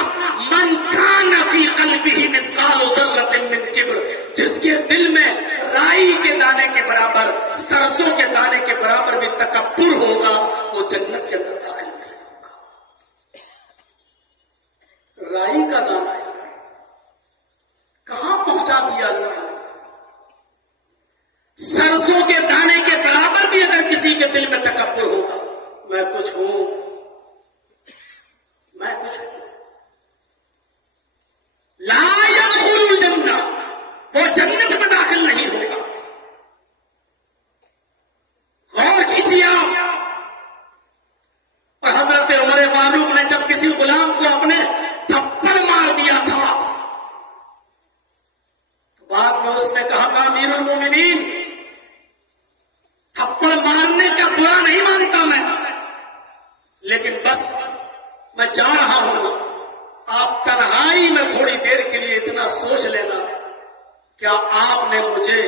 من کان فی قلبہ مثقال ذرۃ من کبر، جس کے دل میں رائی کے دانے کے برابر، سرسوں کے دانے کے برابر بھی تکبر ہوگا، وہ جنت کے اندر داخل نہیں ہوگا. رائی کا دانہ کہاں پہنچا دیا اللہ نے؟ سرسوں کے دانے کے برابر بھی اگر کسی کے دل میں تکبر ہوگا، میں کچھ ہوں، میں کچھ ہوں، لا يدخل الجنہ، وہ جنت میں داخل نہیں ہوگا. غور کیجیے آپ. اور حضرت عمر فاروق نے جب کسی غلام کو اپنے تھپڑ مار دیا تھا تو بعد میں اس نے کہا کہ امیر المومنین، تھپڑ مارنے کا برا نہیں مانتا میں، لیکن بس میں جا رہا ہوں، آپ تنہائی میں تھوڑی دیر کے لیے اتنا سوچ لینا، کیا آپ نے مجھے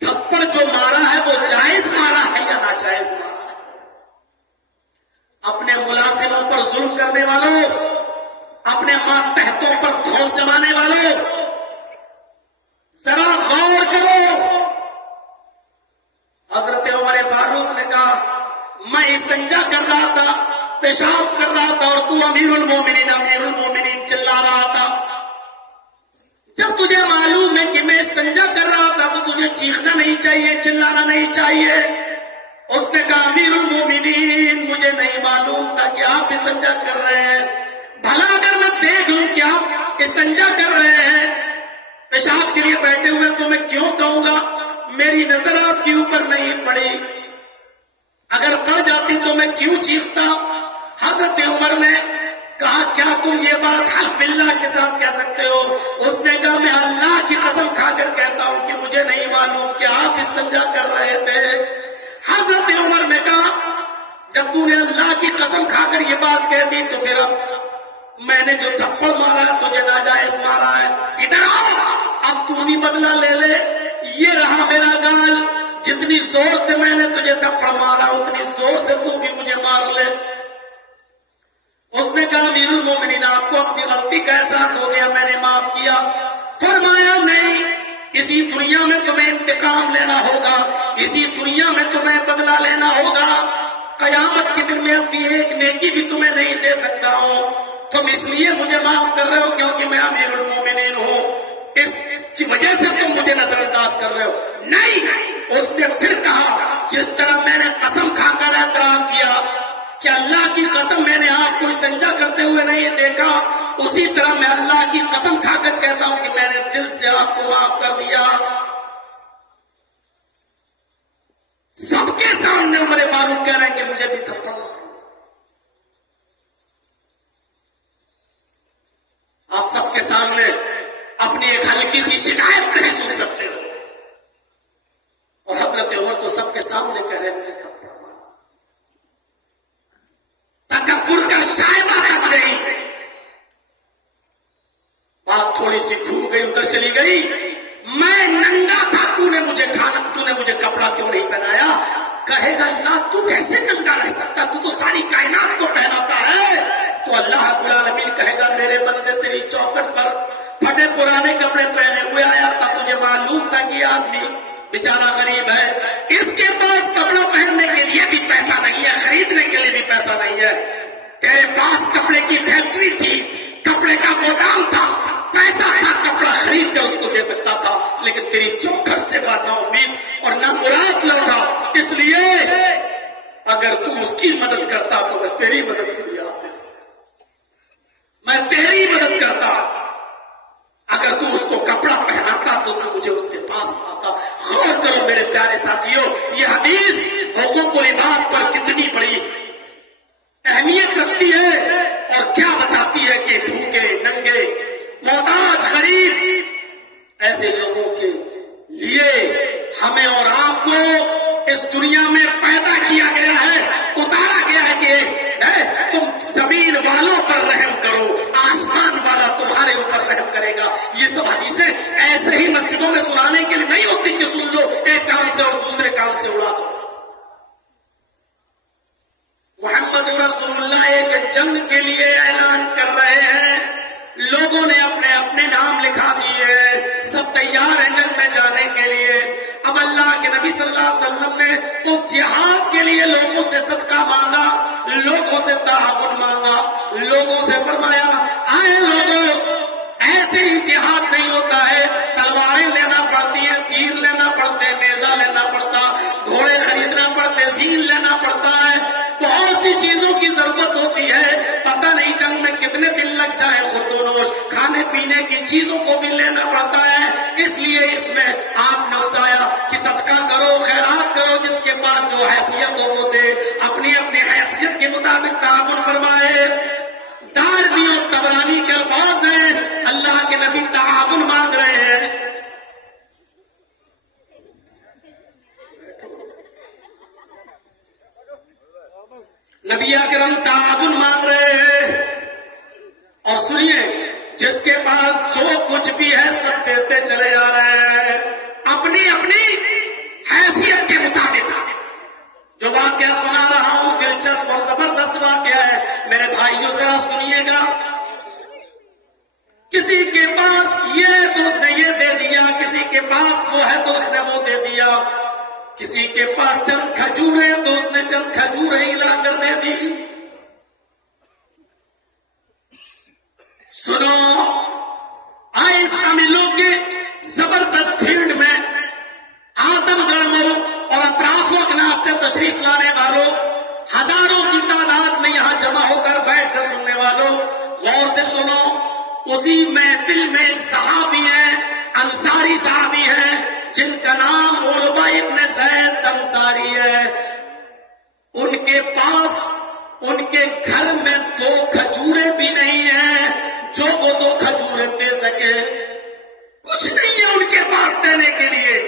تھپڑ جو مارا ہے وہ جائز مارا ہے یا ناجائز مارا ہے؟ اپنے ملازموں پر ظلم کرنے والوں، اپنے ماتحتوں پر دھوس جمانے والوں، ذرا غور کرو. حضرت عمر فاروق نے کہا میں استنجا کر رہا تھا، پیشاب کر رہا تھا، اور تو امیر المومنین چلا رہا تھا. جب تجھے معلوم ہے کہ میں استنجا کر رہا تھا تو تجھے چیخنا نہیں چاہیے، چلانا نہیں چاہیے. اس نے کہا امیر المومنین، مجھے نہیں معلوم تھا کہ آپ استنجا کر رہے ہیں، بھلا اگر میں دیکھ لوں کہ آپ استنجا کر رہے ہیں، پیشاب کے لیے بیٹھے ہوئے، تو میں کیوں کہوں گا؟ میری نظر آپ کے اوپر نہیں پڑی، اگر پڑ جاتی تو میں کیوں چیختا؟ حضرت عمر نے کہا کیا تم یہ بات حلف باللہ کے ساتھ کہہ سکتے ہو؟ اس نے کہا میں اللہ کی قسم کھا کر کہتا ہوں کہ مجھے نہیں معلوم کہ آپ استنجا کر رہے تھے. حضرت عمر نے کہا جب تو نے اللہ کی قسم کھا کر یہ بات کہہ دی تو پھر اب میں نے جو تھپڑ مارا ہے تجھے ناجائز مارا ہے، ادھر آؤ، اب تو بھی بدلہ لے لے. یہ رہا میرا گال، جتنی زور سے میں نے تجھے تھپڑ مارا اتنی زور سے تو بھی مجھے مار لے. اس نے کہا امیر المومنین، آپ کو اپنی غلطی کا احساس ہو گیا، میں نے معاف کیا. فرمایا نہیں، اسی دنیا میں تمہیں انتقام لینا ہوگا، اسی دنیا میں تمہیں بدلہ لینا ہوگا. قیامت کے دن میں اپنی ایک نیکی بھی تمہیں نہیں دے سکتا ہوں. تم اس لیے مجھے معاف کر رہے ہو کیونکہ میں امیر المومنین ہوں، اس کی وجہ سے تم مجھے نظر انداز کر رہے ہو. نہیں، اس نے پھر کہا جس طرح میں نے قسم کھا کر اعتراف کیا کہ اللہ کی قسم میں نے آپ کو استنجا کرتے ہوئے نہیں دیکھا، اسی طرح میں اللہ کی قسم کھا کر کہتا ہوں کہ میں نے دل سے آپ کو معاف کر دیا. سب کے سامنے عمر فاروق کہہ رہے ہیں کہ مجھے بھی تھپڑ مارو. آپ سب کے سامنے اپنی ایک ہلکی سی شکایت نہیں سن سکتے ہو، اور حضرت عمر تو سب کے سامنے کہہ رہے ہیں مجھے تھپڑ مارو. تکبر کا شائبہ تک نہیں. بات تھوڑی سی گھوم گئی، ادھر چلی گئی. میں ننگا تھا، تو نے مجھے کپڑا کیوں نہیں پہنایا؟ کہے گا اللہ تو کیسے ننگا رہ سکتا، تو ساری کائنات کو پہناتا ہے. تو اللہ رب العالمین کہے گا میرے بندے تیری چوکھٹ پر پھٹے پرانے کپڑے پہنے ہوئے آیا تھا، تجھے معلوم تھا کہ آدمی بیچارہ غریب ہے، اس کے پاس کپڑا پہننے کے لیے بھی پیسہ نہیں ہے، خریدنے کے لیے بھی پیسہ نہیں ہے. تیرے پاس کپڑے کی فیکٹری تھی، کپڑے کا گودام تھا، پیسہ تھا، کپڑا خرید کر اس کو دے سکتا تھا، لیکن تیری چوکھٹ سے بات نا امید اور نہ مراد لوٹا. اس لیے اگر تو اس کی مدد کرتا تو میں تیری مدد کے لیے حاضر ہوں، میں تیری مدد کرتا. اگر تو اس کو کپڑا پہناتا تو مجھے اس کے پاس آتا. غور کرو میرے پیارے ساتھیوں، یہ حدیث حقوق العباد پر کتنی بڑی اہمیت رکھتی ہے اور کیا بتاتی ہے کہ بھوکے ننگے محتاج غریب ایسے لوگوں کے لیے ہمیں اور آپ کو اس دنیا میں پیدا کیا گیا ہے، اتارا محمد رسول اللہ ایک جنگ کے لیے اعلان کر رہے ہیں. لوگوں نے اپنے اپنے نام لکھا دیے ہیں, سب تیار ہیں جنگ میں جانے کے لیے. اب اللہ کے نبی صلی اللہ علیہ وسلم نے اس جہاد کے لیے لوگوں سے صدقہ مانگا, لوگوں سے تعاون مانگا, لوگوں سے فرمایا آئے لوگوں, ایسے ہی جہاد نہیں ہوتا ہے, تلواریں لینا پڑتی ہیں, تیر لینا پڑتے ہیں, نیزہ لینا پڑتا, گھوڑے خریدنا پڑتے, زین لینا پڑتا ہے, بہت سی چیزوں کی ضرورت ہوتی ہے. پتہ نہیں جنگ میں کتنے دن لگ جائے, خردونوش کھانے پینے کی چیزوں کو بھی لینا پڑتا ہے. اس لیے اس میں آپ نے بتایا کہ صدقہ کرو, خیرات کرو, جس کے پاس جو حیثیت ہو وہ دے, اپنی اپنی حیثیت کے مطابق تعاون فرمائے. دارمی اور طبرانی کے الفاظ ہیں, اللہ کے نبی تعاون مانگ رہے ہیں. نبی اکرم تعاون مانگ رہے ہیں. اور سنیے, جس کے پاس جو کچھ بھی ہے سب دیتے چلے جا رہے ہیں اپنی اپنی حیثیت کے مطابق. جو واقعہ سنا رہا ہوں دلچسپ اور زبردست واقعہ ہے, میرے بھائیوں ذرا سنیے گا. کسی کے پاس یہ تو اس نے یہ دے دیا, کسی کے پاس وہ ہے تو اس نے وہ دے دیا, کسی کے پاس چند کھجوریں تو اس نے چند کھجوریں ہی لا کر دے دی. سنو, آئے شاملوں کے زبردست بھیڑ میں اعظم گڑھ مئو اور اطراف و اکناف سے تشریف لانے والوں, ہزاروں کی تعداد میں یہاں جمع ہو کر بیٹھ کر سننے والوں, غور سے سنو. اسی محفل میں ایک صحابی ہیں, انصاری صحابی ہیں, جن کا نام علبہ ابن زید انصاری ہے. ان کے پاس ان کے گھر میں 2 کھجوریں بھی نہیں ہیں جو وہ 2 کھجوریں دے سکے. کچھ نہیں ہے ان کے پاس دینے کے لیے.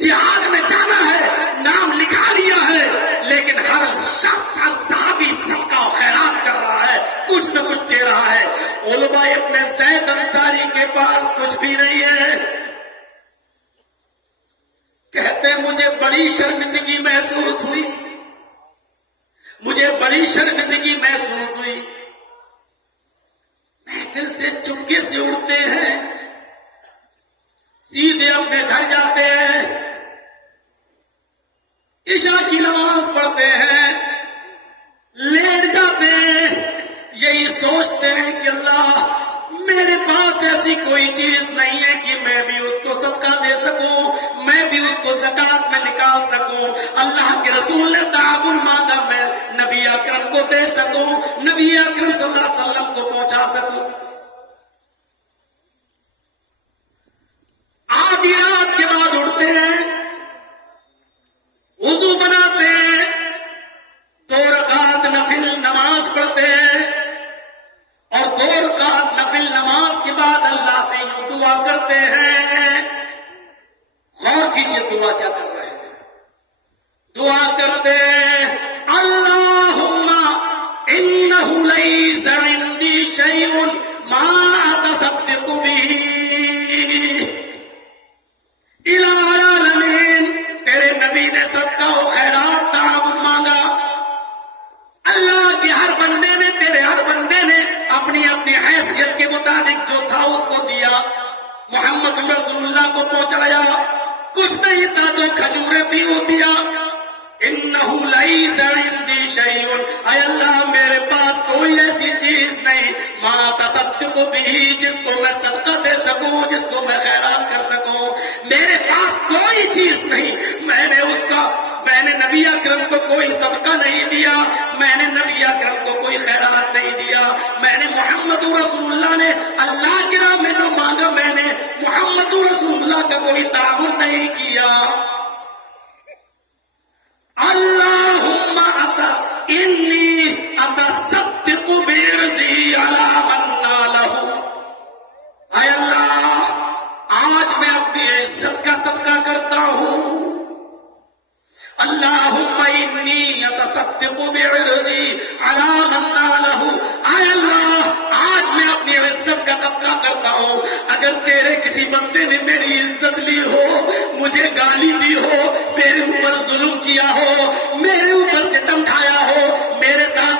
جہاد میں جانا ہے, نام لکھا لیا ہے, لیکن ہر شخص, ہر صحابی صدقہ و خیرات کر رہا ہے, کچھ نہ کچھ دے رہا ہے. علبہ ابن زید انصاری کے پاس کچھ بھی نہیں ہے. کہتے مجھے بڑی شرمندگی محسوس ہوئی, مجھے بڑی شرمندگی محسوس ہوئی. محفل سے چپکے سے اڑتے ہیں, سیدھے اپنے گھر جاتے ہیں, عشاء کی نماز پڑھتے ہیں, لیٹ جاتے ہیں, یہی سوچتے ہیں کہ اللہ میرے پاس ایسی کوئی چیز نہیں ہے کہ میں بھی اس کو صدقہ دے سکوں, میں بھی اس کو زکات میں نکال سکوں. اللہ کے رسول نے تعاون مانگا, میں نبی اکرم کو دے سکوں, نبی اکرم صلی اللہ علیہ وسلم کو پہنچا سکوں. آدھی رات کے بعد اٹھتے ہیں, وضو بناتے ہیں, 2 رکعت نفل نماز پڑھتے ہیں, اور 2 رکعت نفل نماز کے بعد اللہ سے یوں دعا کرتے ہیں. غور کیجیے دعا کیا کر رہے ہیں. دعا کرتے ہیں اللہم انہ لیس عندی شیء ما اتصدق به الہ العالمین. تیرے نبی نے صدقہ و خیرات تعاون مانگا. اللہ کے ہر بندے نے, تیرے ہر بندے نے اپنی اپنی حیثیت کے مطابق جو تھا اس کو دیا. محمد رسول اللہ کو پہنچایا, کچھ نہیں تھا, 2 کھجوریں تھی وہ دیا. انہ لیس عندی شیء, اے اللہ میرے پاس کوئی ایسی چیز نہیں, ما تصدق به, جس کو میں صدقہ دے سکوں, جس کو میں خیرات کر سکوں. میرے پاس کوئی چیز نہیں. میں نے نبی اکرم کو کوئی صدقہ نہیں دیا, میں نے نبی اکرم کو کوئی خیرات نہیں دیا. میں نے محمد رسول اللہ نے اللہ کی راہ میں جو مانگا, میں نے محمد رسول اللہ کا کوئی تعاون نہیں کیا. اللہم انی اتصدق برزی علی من نالہ. اے اللہ آج میں اپنی عزت کا صدقہ کرتا ہوں. اللہم انی اتصدق بعرضی علی من نالہ. اے اللہ آج میں اپنی عزت کا صدقہ کرتا ہوں. اگر تیرے کسی بندے نے میری عزت لی ہو, مجھے گالی دی ہو, میرے اوپر ظلم کیا ہو, میرے اوپر ستم ڈھایا ہو, میرے ساتھ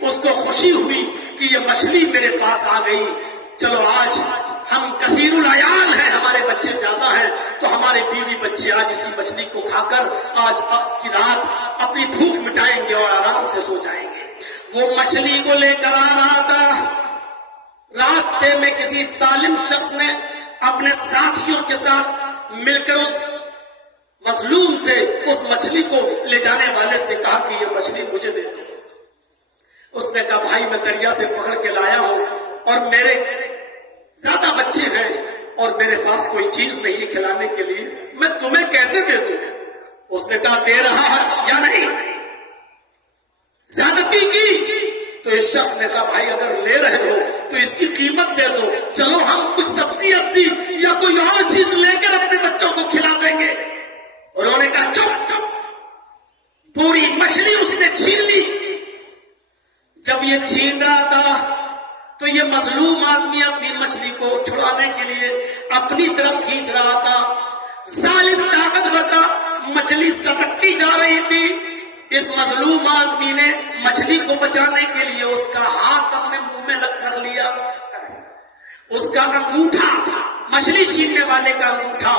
اس کو خوشی ہوئی کہ یہ مچھلی میرے پاس آ گئی. چلو آج ہم کثیر العیال ہیں, ہمارے بچے زیادہ ہیں, تو ہمارے بیوی بچے آج اسی مچھلی کو کھا کر آج اب کی رات اپنی بھوک مٹائیں گے اور آرام سے سو جائیں گے. وہ مچھلی کو لے کر آ رہا تھا. راستے میں کسی ظالم شخص نے اپنے ساتھیوں کے ساتھ مل کر اس مظلوم سے اس مچھلی کو لے جانے والے سے کہا کہ یہ مچھلی مجھے دے دو. اس نے کہا بھائی میں دریا سے پکڑ کے لایا ہوں اور میرے زیادہ بچے ہیں اور میرے پاس کوئی چیز نہیں ہے کھلانے کے لیے, میں تمہیں کیسے دے دوں؟ اس نے کہا دے رہا ہے یا نہیں؟ زیادتی کی تو اس شخص نے کہا بھائی اگر لے رہے ہو تو اس کی قیمت دے دو, چلو ہم کچھ سبزی ابزی یا کوئی اور چیز لے کر اپنے بچوں کو کھلا دیں گے. انہوں نے کہا چپ چپ. پوری مچھلی اس نے چھین لی. جب یہ چھین رہا تھا تو یہ مظلوم آدمی اپنی مچھلی کو چھڑانے کے لیے اپنی طرف کھینچ رہا تھا. ظالم طاقتور تھا, مچھلی سٹکتی جا رہی تھی. اس مظلوم آدمی نے مچھلی کو بچانے کے لیے اس کا ہاتھ اپنے منہ میں رکھ لیا. اس کا انگوٹھا, مچھلی چھیننے والے کا انگوٹھا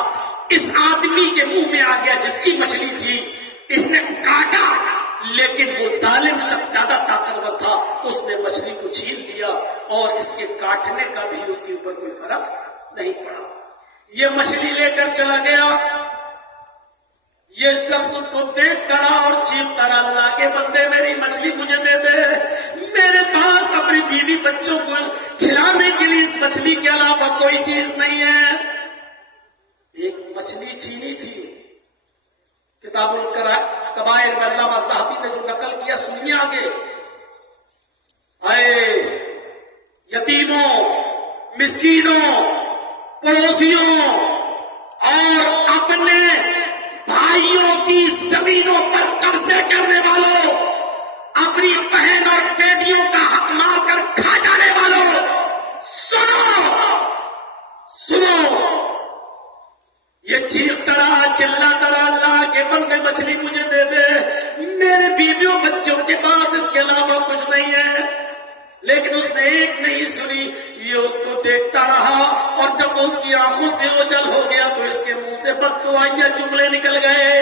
اس آدمی کے منہ میں آ گیا جس کی مچھلی تھی. اس نے کاٹا, لیکن وہ ظالم شخص زیادہ طاقتور تھا, اس نے مچھلی کو چھین دیا اور اس کے کاٹنے کا بھی اس کے اوپر کوئی فرق نہیں پڑا. یہ مچھلی لے کر چلا گیا. یہ شخص کو دیکھ کر اور چیختا رہا اللہ کے بندے میری مچھلی مجھے دے دے, میرے پاس اپنی بیوی بچوں کو کھلانے کے لیے اس مچھلی کے علاوہ کوئی چیز نہیں ہے. ایک مچھلی چھینی تھی. کتاب الکبائر میں علامہ صاحبی نے جو نقل کیا سنیے آگے. اے یتیموں, مسکینوں, پڑوسیوں اور اپنے بھائیوں کی زمینوں پر قبضے کرنے والوں, اپنی بہن اور بیٹیوں کا حق مار کر کھا جانے والوں, سنو سنو. یہ چیختا رہا, چلاتا رہا اللہ کے بندے مچھلی مجھے دے دے, میرے بیویوں بچوں کے پاس اس کے علاوہ کچھ نہیں ہے. لیکن اس نے ایک نہیں سنی. یہ اس کو دیکھتا رہا اور جب وہ اس کی آنکھوں سے اوجھل ہو گیا تو اس کے منہ سے بددعائیاں جملے نکل گئے.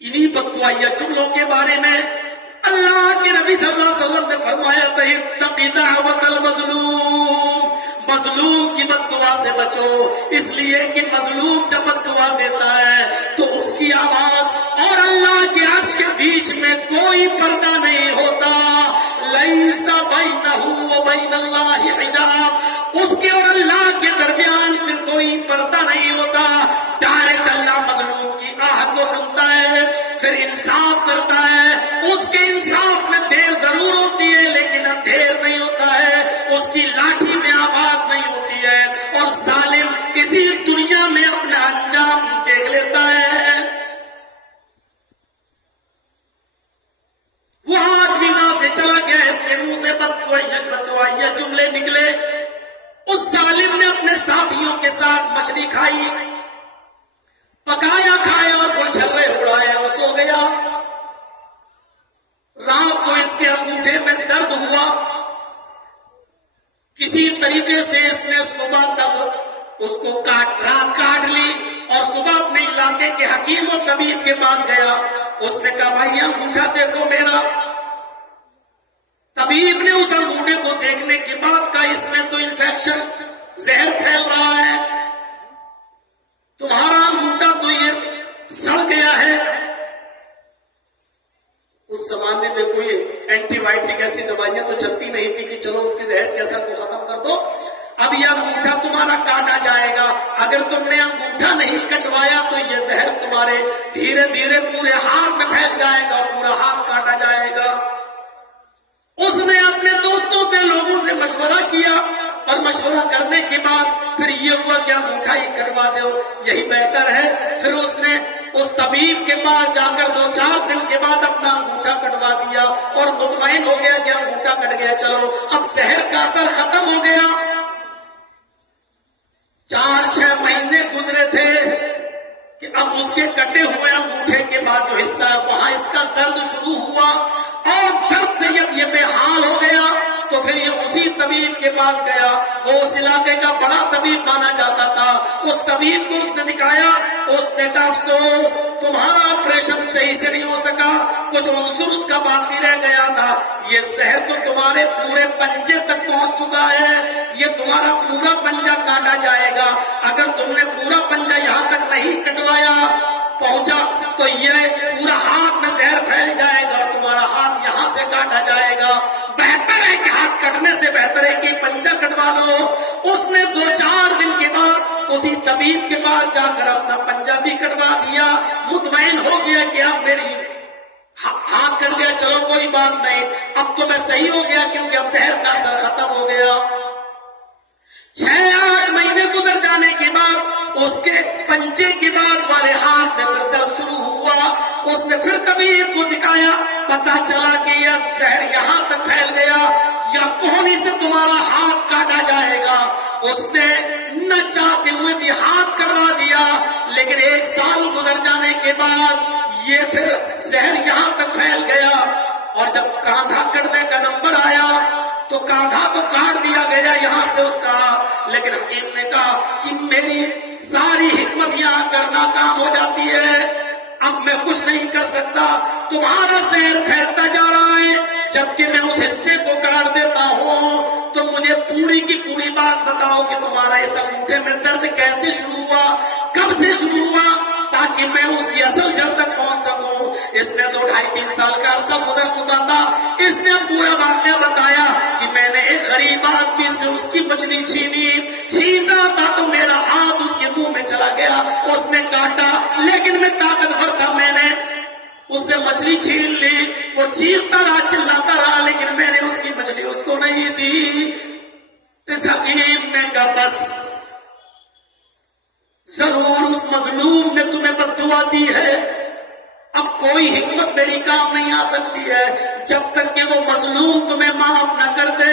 انہی بددعائیاں جملوں کے بارے میں اللہ کے نبی صلی اللہ علیہ وسلم نے فرمایا تھا اتق دعوت المظلوم, مظلوم کی بددعا سے بچو, اس لیے کہ مظلوم جب بددعا دیتا ہے تو اس کی آواز اور اللہ کے عرش کے بیچ میں کوئی پردہ نہیں ہوتا. لیس بینہ وبین اللہ حجاب, اس کے اور اللہ کے درمیان سے کوئی پردہ نہیں ہوتا. ڈائریکٹ اللہ مظلوم کی آہ کو سنتا ہے, پھر انصاف کرتا ہے. اس کے انصاف میں دیر ضرور ہوتی ہے لیکن اندھیر نہیں ہوتا ہے. اس کی لاٹھی میں آواز نہیں ہوتی ہے اور ظالم اسی دنیا میں اپنا انجام دیکھ لیتا ہے. وہ آدمی وہاں سے چلا گیا, اس کے منہ سے بددعائیاں جملے نکلے. اس ظالم نے اپنے ساتھیوں کے ساتھ مچھلی کھائی, پکایا کھایا اور وہ جھرے اڑایا اور سو گیا. رات کو اس کے انگوٹھے میں درد ہوا. کسی طریقے سے اس نے صبح تک اس کو رات کاٹ لی اور صبح اپنے علاقے کے حکیم و طبیب کے پاس گیا. اس نے کہا بھائی انگوٹھا دیکھو میرا. طبیب نے اس انگوٹھے کو دیکھنے کے بعد کہا اس میں تو انفیکشن, زہر پھیل رہا ہے, تمہارا انگوٹھا تو یہ سڑ گیا ہے. اس زمانے میں کوئی اینٹی بائیوٹک ایسی دوائیاں تو چلتی نہیں تھی کہ چلو اس کی زہر کے اثر کو ختم کر دو. اب یہ انگوٹھا تمہارا کاٹا جائے گا. اگر تم نے انگوٹھا نہیں کٹوایا تو یہ زہر تمہارے دھیرے دھیرے پورے ہاتھ میں پھیل جائے گا اور پورا ہاتھ کاٹا جائے گا. اس نے اپنے دوستوں سے, لوگوں سے مشورہ کیا اور مشورہ کرنے کے بعد پھر یہ ہوا کہ انگوٹھا ہی کٹوا دو, یہی بہتر ہے. پھر اس نے اس طبیب کے پاس جا کر 2-4 دن کے بعد اپنا انگوٹھا کٹوا دیا اور مطمئن ہو گیا کہ انگوٹھا کٹ گیا, چلو اب زہر کا اثر ختم ہو گیا. 4-6 مہینے گزرے تھے. کہ اب اس کے کٹے ہوئے انگوٹھے کے بعد جو حصہ ہے وہاں اس کا درد شروع ہوا، اور درد سے جب یہ بے حال ہو گیا تو پھر یہ اسی طبیب کے پاس گیا، وہ اس علاقے کا بڑا طبیب مانا جاتا تھا۔ اس طبیب کو اس نے دکھایا، اس نے کہا افسوس تمہارا آپریشن صحیح سے نہیں ہو سکا، کچھ عنصر اس کا باقی رہ گیا تھا، یہ زہر تو تمہارے پورے پنجے تک پہنچ چکا ہے، یہ تمہارا پورا پنجہ کاٹا جائے گا، اگر تم نے پورا پنجہ یہاں تک نہیں کٹوایا پہنچا تو یہ پورا ہاتھ میں زہر پھیل جائے گا، تمہارا ہاتھ یہاں سے کاٹا جائے گا، بہتر ہے کہ ہاتھ کٹنے سے بہتر ہے کہ پنجہ کٹوا لو۔ اس نے 2-4 دن کے بعد اسی طبیب کے پاس جا کر اپنا پنجہ بھی کٹوا دیا، مطمئن ہو گیا کہ اب میری ہاتھ کٹ گیا، چلو کوئی بات نہیں، اب تو میں صحیح ہو گیا کیونکہ اب زہر کا اثر ختم ہو گیا۔ 6-8 مہینے گزر جانے کے بعد اس کے پنجے کے بعد والے ہاتھ میں پھر درد شروع ہوا، اس نے پھر طبیب کو دکھایا، پتا چلا کہ یہ زہر یہاں تک پھیل گیا، یا کوہنی سے تمہارا ہاتھ کاٹا جائے گا۔ اس نے نہ چاہتے ہوئے بھی ہاتھ کروا دیا، لیکن 1 سال گزر جانے کے بعد یہ پھر زہر یہاں تک پھیل گیا، اور جب کاندھا کٹنے کا نمبر آیا تو کاندھا تو کاٹ دیا گیا یہاں سے اس کا، لیکن حکیم نے کہا کہ میری ساری حکمت یہاں کر ناکام ہو جاتی ہے، اب میں کچھ نہیں کر سکتا، تمہارا زہر پھیلتا جا رہا ہے، جبکہ میں اس حصے کو کاٹ دیتا ہوں، تو مجھے پوری کی پوری بات بتاؤ کہ تمہارا اس انگوٹھے میں درد کیسے شروع ہوا، کب سے شروع ہوا، تاکہ میں اس کی اصل جڑ تک پہنچ سکوں۔ اس نے تو 2.5-3 سال کا عرصہ گزر چکا تھا، اس نے پورا واقعہ بتایا کہ میں نے ایک غریب آدمی سے اس کی مچھلی چھین رہا تھا تو میرا ہاتھ اس کے منہ میں چلا گیا، اس نے کاٹا، لیکن میں طاقتور تھا، میں نے اس سے مچھلی چھین لی، وہ چیختا رہا چلاتا رہا، لیکن میں نے اس کی مچھلی اس کو نہیں دی۔ اس حکیم نے کہا بس ضرور اس مظلوم نے تمہیں بد دعا دی ہے، اب کوئی حکمت میری کام نہیں آ سکتی ہے، جب تک کہ وہ مظلوم تمہیں معاف نہ کر دے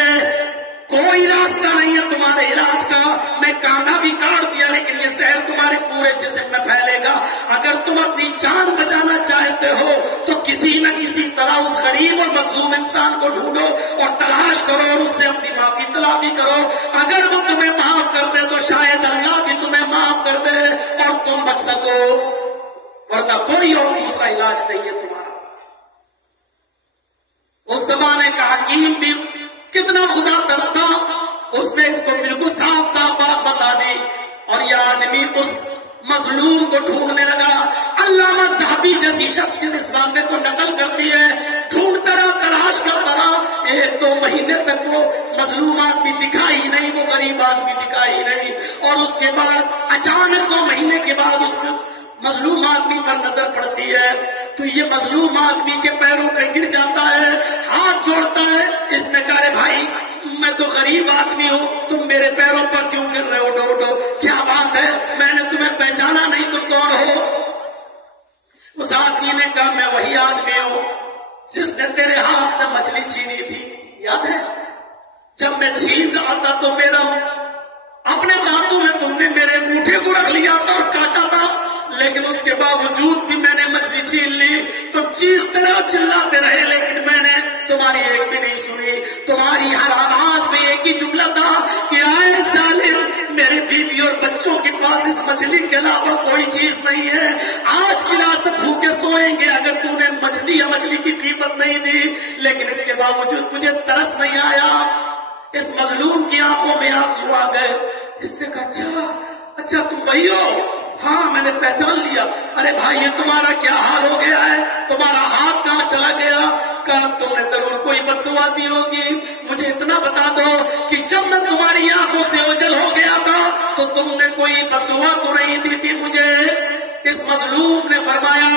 کوئی راستہ نہیں ہے تمہارے علاج کا۔ میں کاندھا بھی کاٹ دیا لیکن یہ زہر تمہارے پورے جسم میں پھیلے گا، اگر تم اپنی جان بچانا چاہتے ہو تو کسی نہ کسی طرح اس غریب اور مظلوم انسان کو ڈھونڈو اور تلاش کرو اور اس سے اپنی معافی طلبی کرو، اگر وہ تمہیں معاف کر دے تو شاید اللہ بھی تمہیں معاف کر دے اور تم بچ سکو، ورنہ کوئی اور دوسرا علاج نہیں ہے تمہارا۔ اس زمانے کا حکیم بھی کتنا خدا ترس تھا، اس نے اس کو بالکل صاف صاف بات بتا دی، اور یہ آدمی اس مظلوم کو ڈھونڈنے لگا۔ علامہ ذہبی جیسی شخصیت اس واقعے کو نقل کرتی ہے، ڈھونڈتا رہا، تلاش کرتا رہا، 1-2 مہینے تک وہ مظلوم آدمی دکھا ہی نہیں، وہ غریب آدمی دکھا ہی نہیں، اور اس کے بعد اچانک 2 مہینے کے بعد اس کو مظلوم آدمی پر نظر پڑتی ہے تو یہ مظلوم آدمی کے پیروں پہ گر جاتا ہے، ہاتھ جوڑتا ہے، اس نے کہا رے بھائی میں تو غریب آدمی ہوں، تم میرے پیروں پر کیوں گر رہے ہو، اٹھو اٹھو، کیا بات ہے، میں نے تمہیں پہچانا نہیں، تم کون ہو؟ اس آدمی نے کہا میں وہی آدمی ہوں جس نے تیرے ہاتھ سے مچھلی چھینی تھی، یاد ہے جب میں چھین رہا تھا تو میرا اپنے دانتوں میں تم نے میرے انگوٹھے کو رکھ لیا تھا اور کاٹا تھا، لیکن اس کے باوجود بھی میں نے مچھلی چھین لی، تو چیختے رہے چلاتے رہے لیکن میں نے تمہاری ایک بھی نہیں سنی، تمہاری ہر آواز میں ایک ہی جملہ تھا کہ آئے ظالم، میرے بیوی اور بچوں کے پاس اس مچھلی کے علاوہ کوئی چیز نہیں ہے، آج کی رات سے بھوکے سوئیں گے اگر تو نے مچھلی یا مچھلی کی قیمت نہیں دی، لیکن اس کے باوجود مجھے ترس نہیں آیا۔ اس مظلوم کی آنکھوں میں آنسو آ گئے، اس نے کہا اچھا تم وہی ہو؟ ہاں میں نے پہچان لیا۔ ارے بھائی یہ تمہارا کیا حال ہو گیا ہے، تمہارا ہاتھ کہاں چلا گیا؟ کہا تم نے ضرور کوئی بد دعا دی ہوگی، مجھے اتنا بتا دو کہ جب میں تمہاری آنکھوں سے اوجھل ہو گیا تھا تو تم نے کوئی بد دعا تو نہیں دی تھی مجھے؟ اس مظلوم نے فرمایا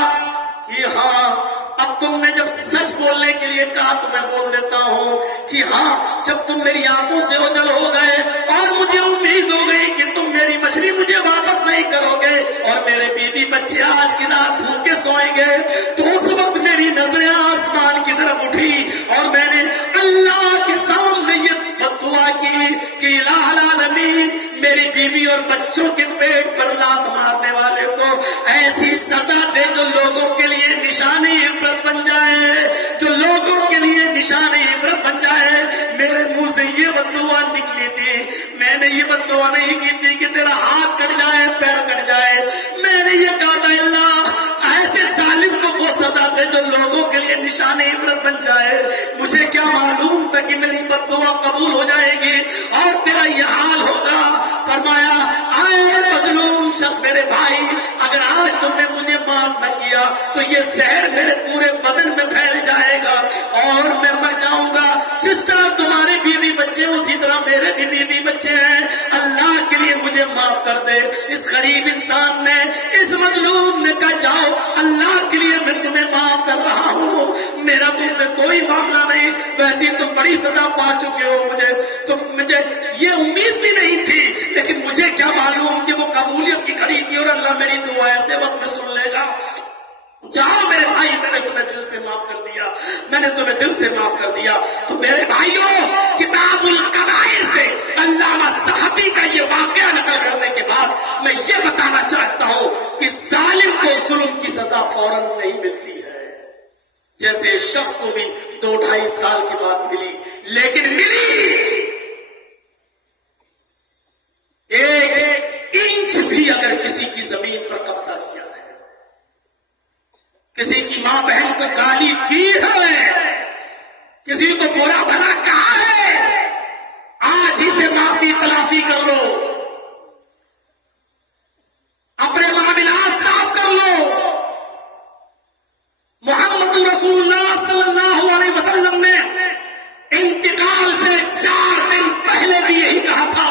کہ ہاں، اب تم نے جب سچ بولنے کے لیے کہا تو میں بول دیتا ہوں کہ ہاں، جب تم میری آنکھوں سے اوجھل ہو گئے اور مجھے امید ہو گئی کہ تم میری مچھلی مجھے واپس نہیں کرو گے اور میرے بیوی بچے آج کی رات بھوکے سوئیں گے، تو اس وقت میری نظریں آسمان کی طرف اٹھی اور میں نے اللہ کے سامنے یہ بد دعا کی کہ الہ العالمین، میری بیوی اور بچوں کے پیٹ پر لات مارنے والے کو ایسی سزا دے جو لوگوں کے لیے نشان عبرت بن جائے، جو لوگوں کے لیے نشان عبرت بن جائے۔ میرے منہ سے یہ بددعا نکلی تھی، میں نے یہ بددعا نہیں کی تھی کہ تیرا ہاتھ کٹ جائے، پیر کٹ جائے، میں نے یہ کہا تھا اللہ ایسے ظالم کو وہ سزا دے جو لوگوں کے لیے نشان عبرت بن جائے۔ مجھے کیا معلوم تھا کہ میری بددعا قبول ہو جائے گی اور تیرا یہ حال ہوگا۔ فرمایا آئے مظلوم شخص میرے بھائی، اگر آج تم نے مجھے معاف نہ کیا تو یہ زہر میرے پورے بدن میں پھیل جائے گا اور میں مر جاؤں گا۔ جس طرح تمہارے بیوی بچے اسی طرح میرے بھی بیوی بچے ہیں، اللہ کے لیے مجھے معاف کر دے۔ اس غریب انسان نے، اس مظلوم نے کہا جاؤ اللہ کے لیے میں تمہیں معاف کر رہا ہوں، میرا تم سے کوئی معاملہ نہیں، ویسے تم بڑی سزا پا چکے ہو، مجھے یہ امید بھی نہیں تھی، لیکن مجھے کیا معلوم کہ وہ قبولیت کی گھڑی تھی اور اللہ میری دعا ایسے وقت میں سن لے گا۔ جاؤ میرے بھائی، میں نے تمہیں دل سے معاف کر دیا، میں نے تمہیں دل سے معاف کر دیا۔ تو میرے بھائیوں، کتاب الکبائر سے علامہ صحابی کا یہ واقعہ نقل کرنے کے بعد میں یہ بتانا چاہتا ہوں کہ ظالم کو ظلم کی سزا فوراً نہیں ملتی ہے، جیسے شخص کو بھی 2-2.5 سال کے بعد ملی، لیکن ملی 1 انچ بھی اگر کسی کی زمین پر قبضہ کیا ہے، کسی کی ماں بہن کو گالی کی ہے، کسی کو برا بھلا کہا ہے، آج ہی سے معافی تلافی کر لو، اپنے معاملات صاف کر لو۔ محمد رسول اللہ صلی اللہ علیہ وسلم نے انتقال سے 4 دن پہلے بھی یہی کہا تھا،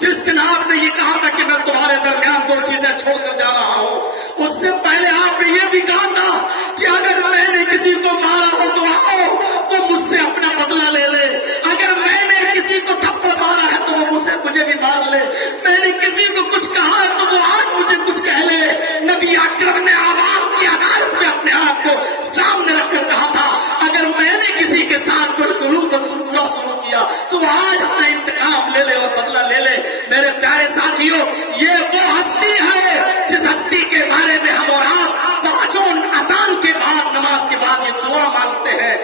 جس دن آپ نے یہ کہا تھا کہ میں تمہارے درمیان 2 چیزیں چھوڑ کر جا رہا ہوں، اس سے پہلے آپ نے یہ بھی کہا تھا کہ اگر میں نے کسی کو مارا ہو تو آؤ وہ مجھ سے اپنا بدلہ لے لے، اگر میں نے کسی کو تھپڑ مارا ہے تو وہ مجھے بھی مار لے، میں نے کسی کو کچھ کہا ہے تو وہ آج مجھے کچھ کہہ لے۔ نبی اکرم نے عوام کی عدالت میں اپنے آپ کو سامنے رکھ کر کہا تھا اگر میں نے کسی کے ساتھ کوئی برا سلوک کیا تو آج اپنا انتقام لے لے اور بدلہ لے لے۔ میرے پیارے ساتھیوں، یہ وہ ہستی ہے جس ہستی کے بارے میں ہم اور آپ 5 اذان کے بعد، نماز کے بعد یہ دعا مانگتے ہیں،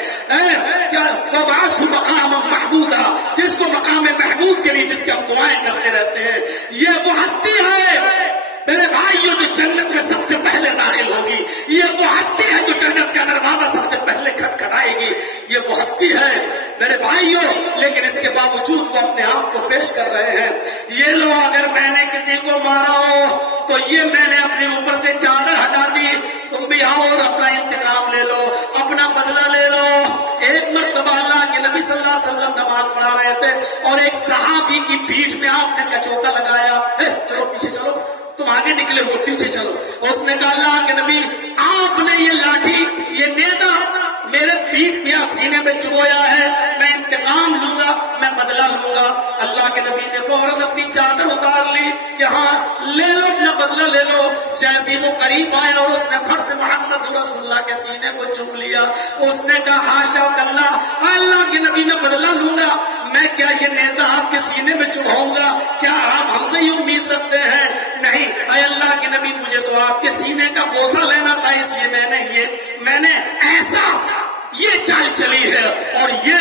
وَبَعَثْهُ مَقَامًا مَحْمُودًا، جس کو مقام محمود کے لیے جس کے ہم دعائیں کرتے رہتے ہیں۔ یہ وہ ہستی ہے میرے بھائیوں جو جنت میں سب سے پہلے داخل ہوگی، یہ وہ ہستی ہے جو جنت کا دروازہ سب سے پہلے کھٹکھٹائے گی، یہ وہ ہستی ہے میرے بھائیوں۔ لیکن اس کے باوجود وہ اپنے آپ کو پیش کر رہے ہیں، یہ لو اگر میں نے کسی کو مارا ہو تو یہ میں نے اپنے اوپر سے چادر ہٹا دی، تم بھی آؤ اور اپنا انتقام لے لو، اپنا بدلہ لے لو۔ ایک مرتبہ اللہ کے نبی صلی اللہ علیہ وسلم نماز پڑھا رہے تھے اور ایک صحابی کی پیٹھ میں آپ نے کچوکا لگایا، چلو پیچھے چلو، تم آگے نکلے ہو پیچھے چلو۔ اس نے کہا اللہ کے نبی آپ نے یہ لاٹھی، یہ نیزہ میرے پیٹھ میں سینے میں چبویا ہے، میں انتقام لوں گا، میں بدلہ لوں گا۔ اللہ کے نبی نے فوراً اپنی چادر اتار لی کہ ہاں لے لو اپنا بدلہ لے لو۔ جیسے وہ قریب آیا اور اس نے پھر سے محمد رسول اللہ کے سینے کو چوم لیا، اس نے کہا ہاشا اللہ کے نبی میں بدلہ لوں گا، میں کیا یہ نیزہ آپ کے سینے میں چبھاؤں گا؟ کیا آپ ہم سے یہ امید رکھتے ہیں؟ نہیں، اے اللہ کے نبی مجھے تو آپ کے سینے کا بوسہ لینا تھا، اس لیے میں نے ایسا یہ چال چلی ہے، اور یہ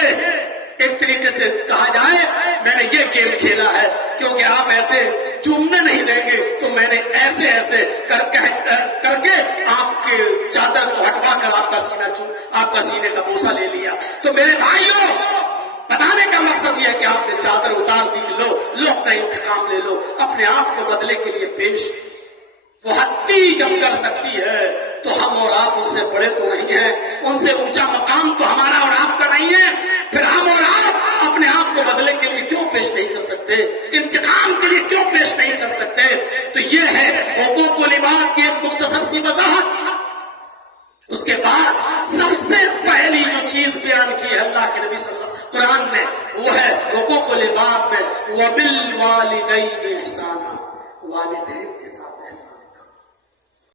ایک طریقے سے کہا جائے میں نے یہ گیم کھیلا ہے، کیونکہ آپ ایسے چومنے نہیں دیں گے تو میں نے ایسے کر کے آپ کے چادر کو ہٹوا کر آپ کا سینے کا بوسہ لے لیا۔ تو میرے بھائیوں، بتانے کا مقصد یہ ہے کہ آپ نے چادر اتار دی، لو اپنا انتقام لے لو، اپنے آپ کو بدلے کے لیے پیش۔ وہ ہستی جب کر سکتی ہے تو ہم اور آپ ان سے بڑے تو نہیں ہیں، ان سے اونچا مقام تو ہمارا اور آپ کا نہیں ہے، پھر ہم اور آپ اپنے آپ کو بدلے کے لیے کیوں پیش نہیں کر سکتے، انتقام کے لیے کیوں پیش نہیں کر سکتے؟ تو یہ ہے حقوق و لباس کی ایک مختصر سی وضاحت۔ اس کے بعد سب سے پہلی جو چیز بیان کی ہے اللہ کے نبی صلی اللہ علیہ وسلم قرآن نے، وہ ہے حقوق و لباس میں وَبِالْوَالِدَيْنِ إِحْسَانًا، والدین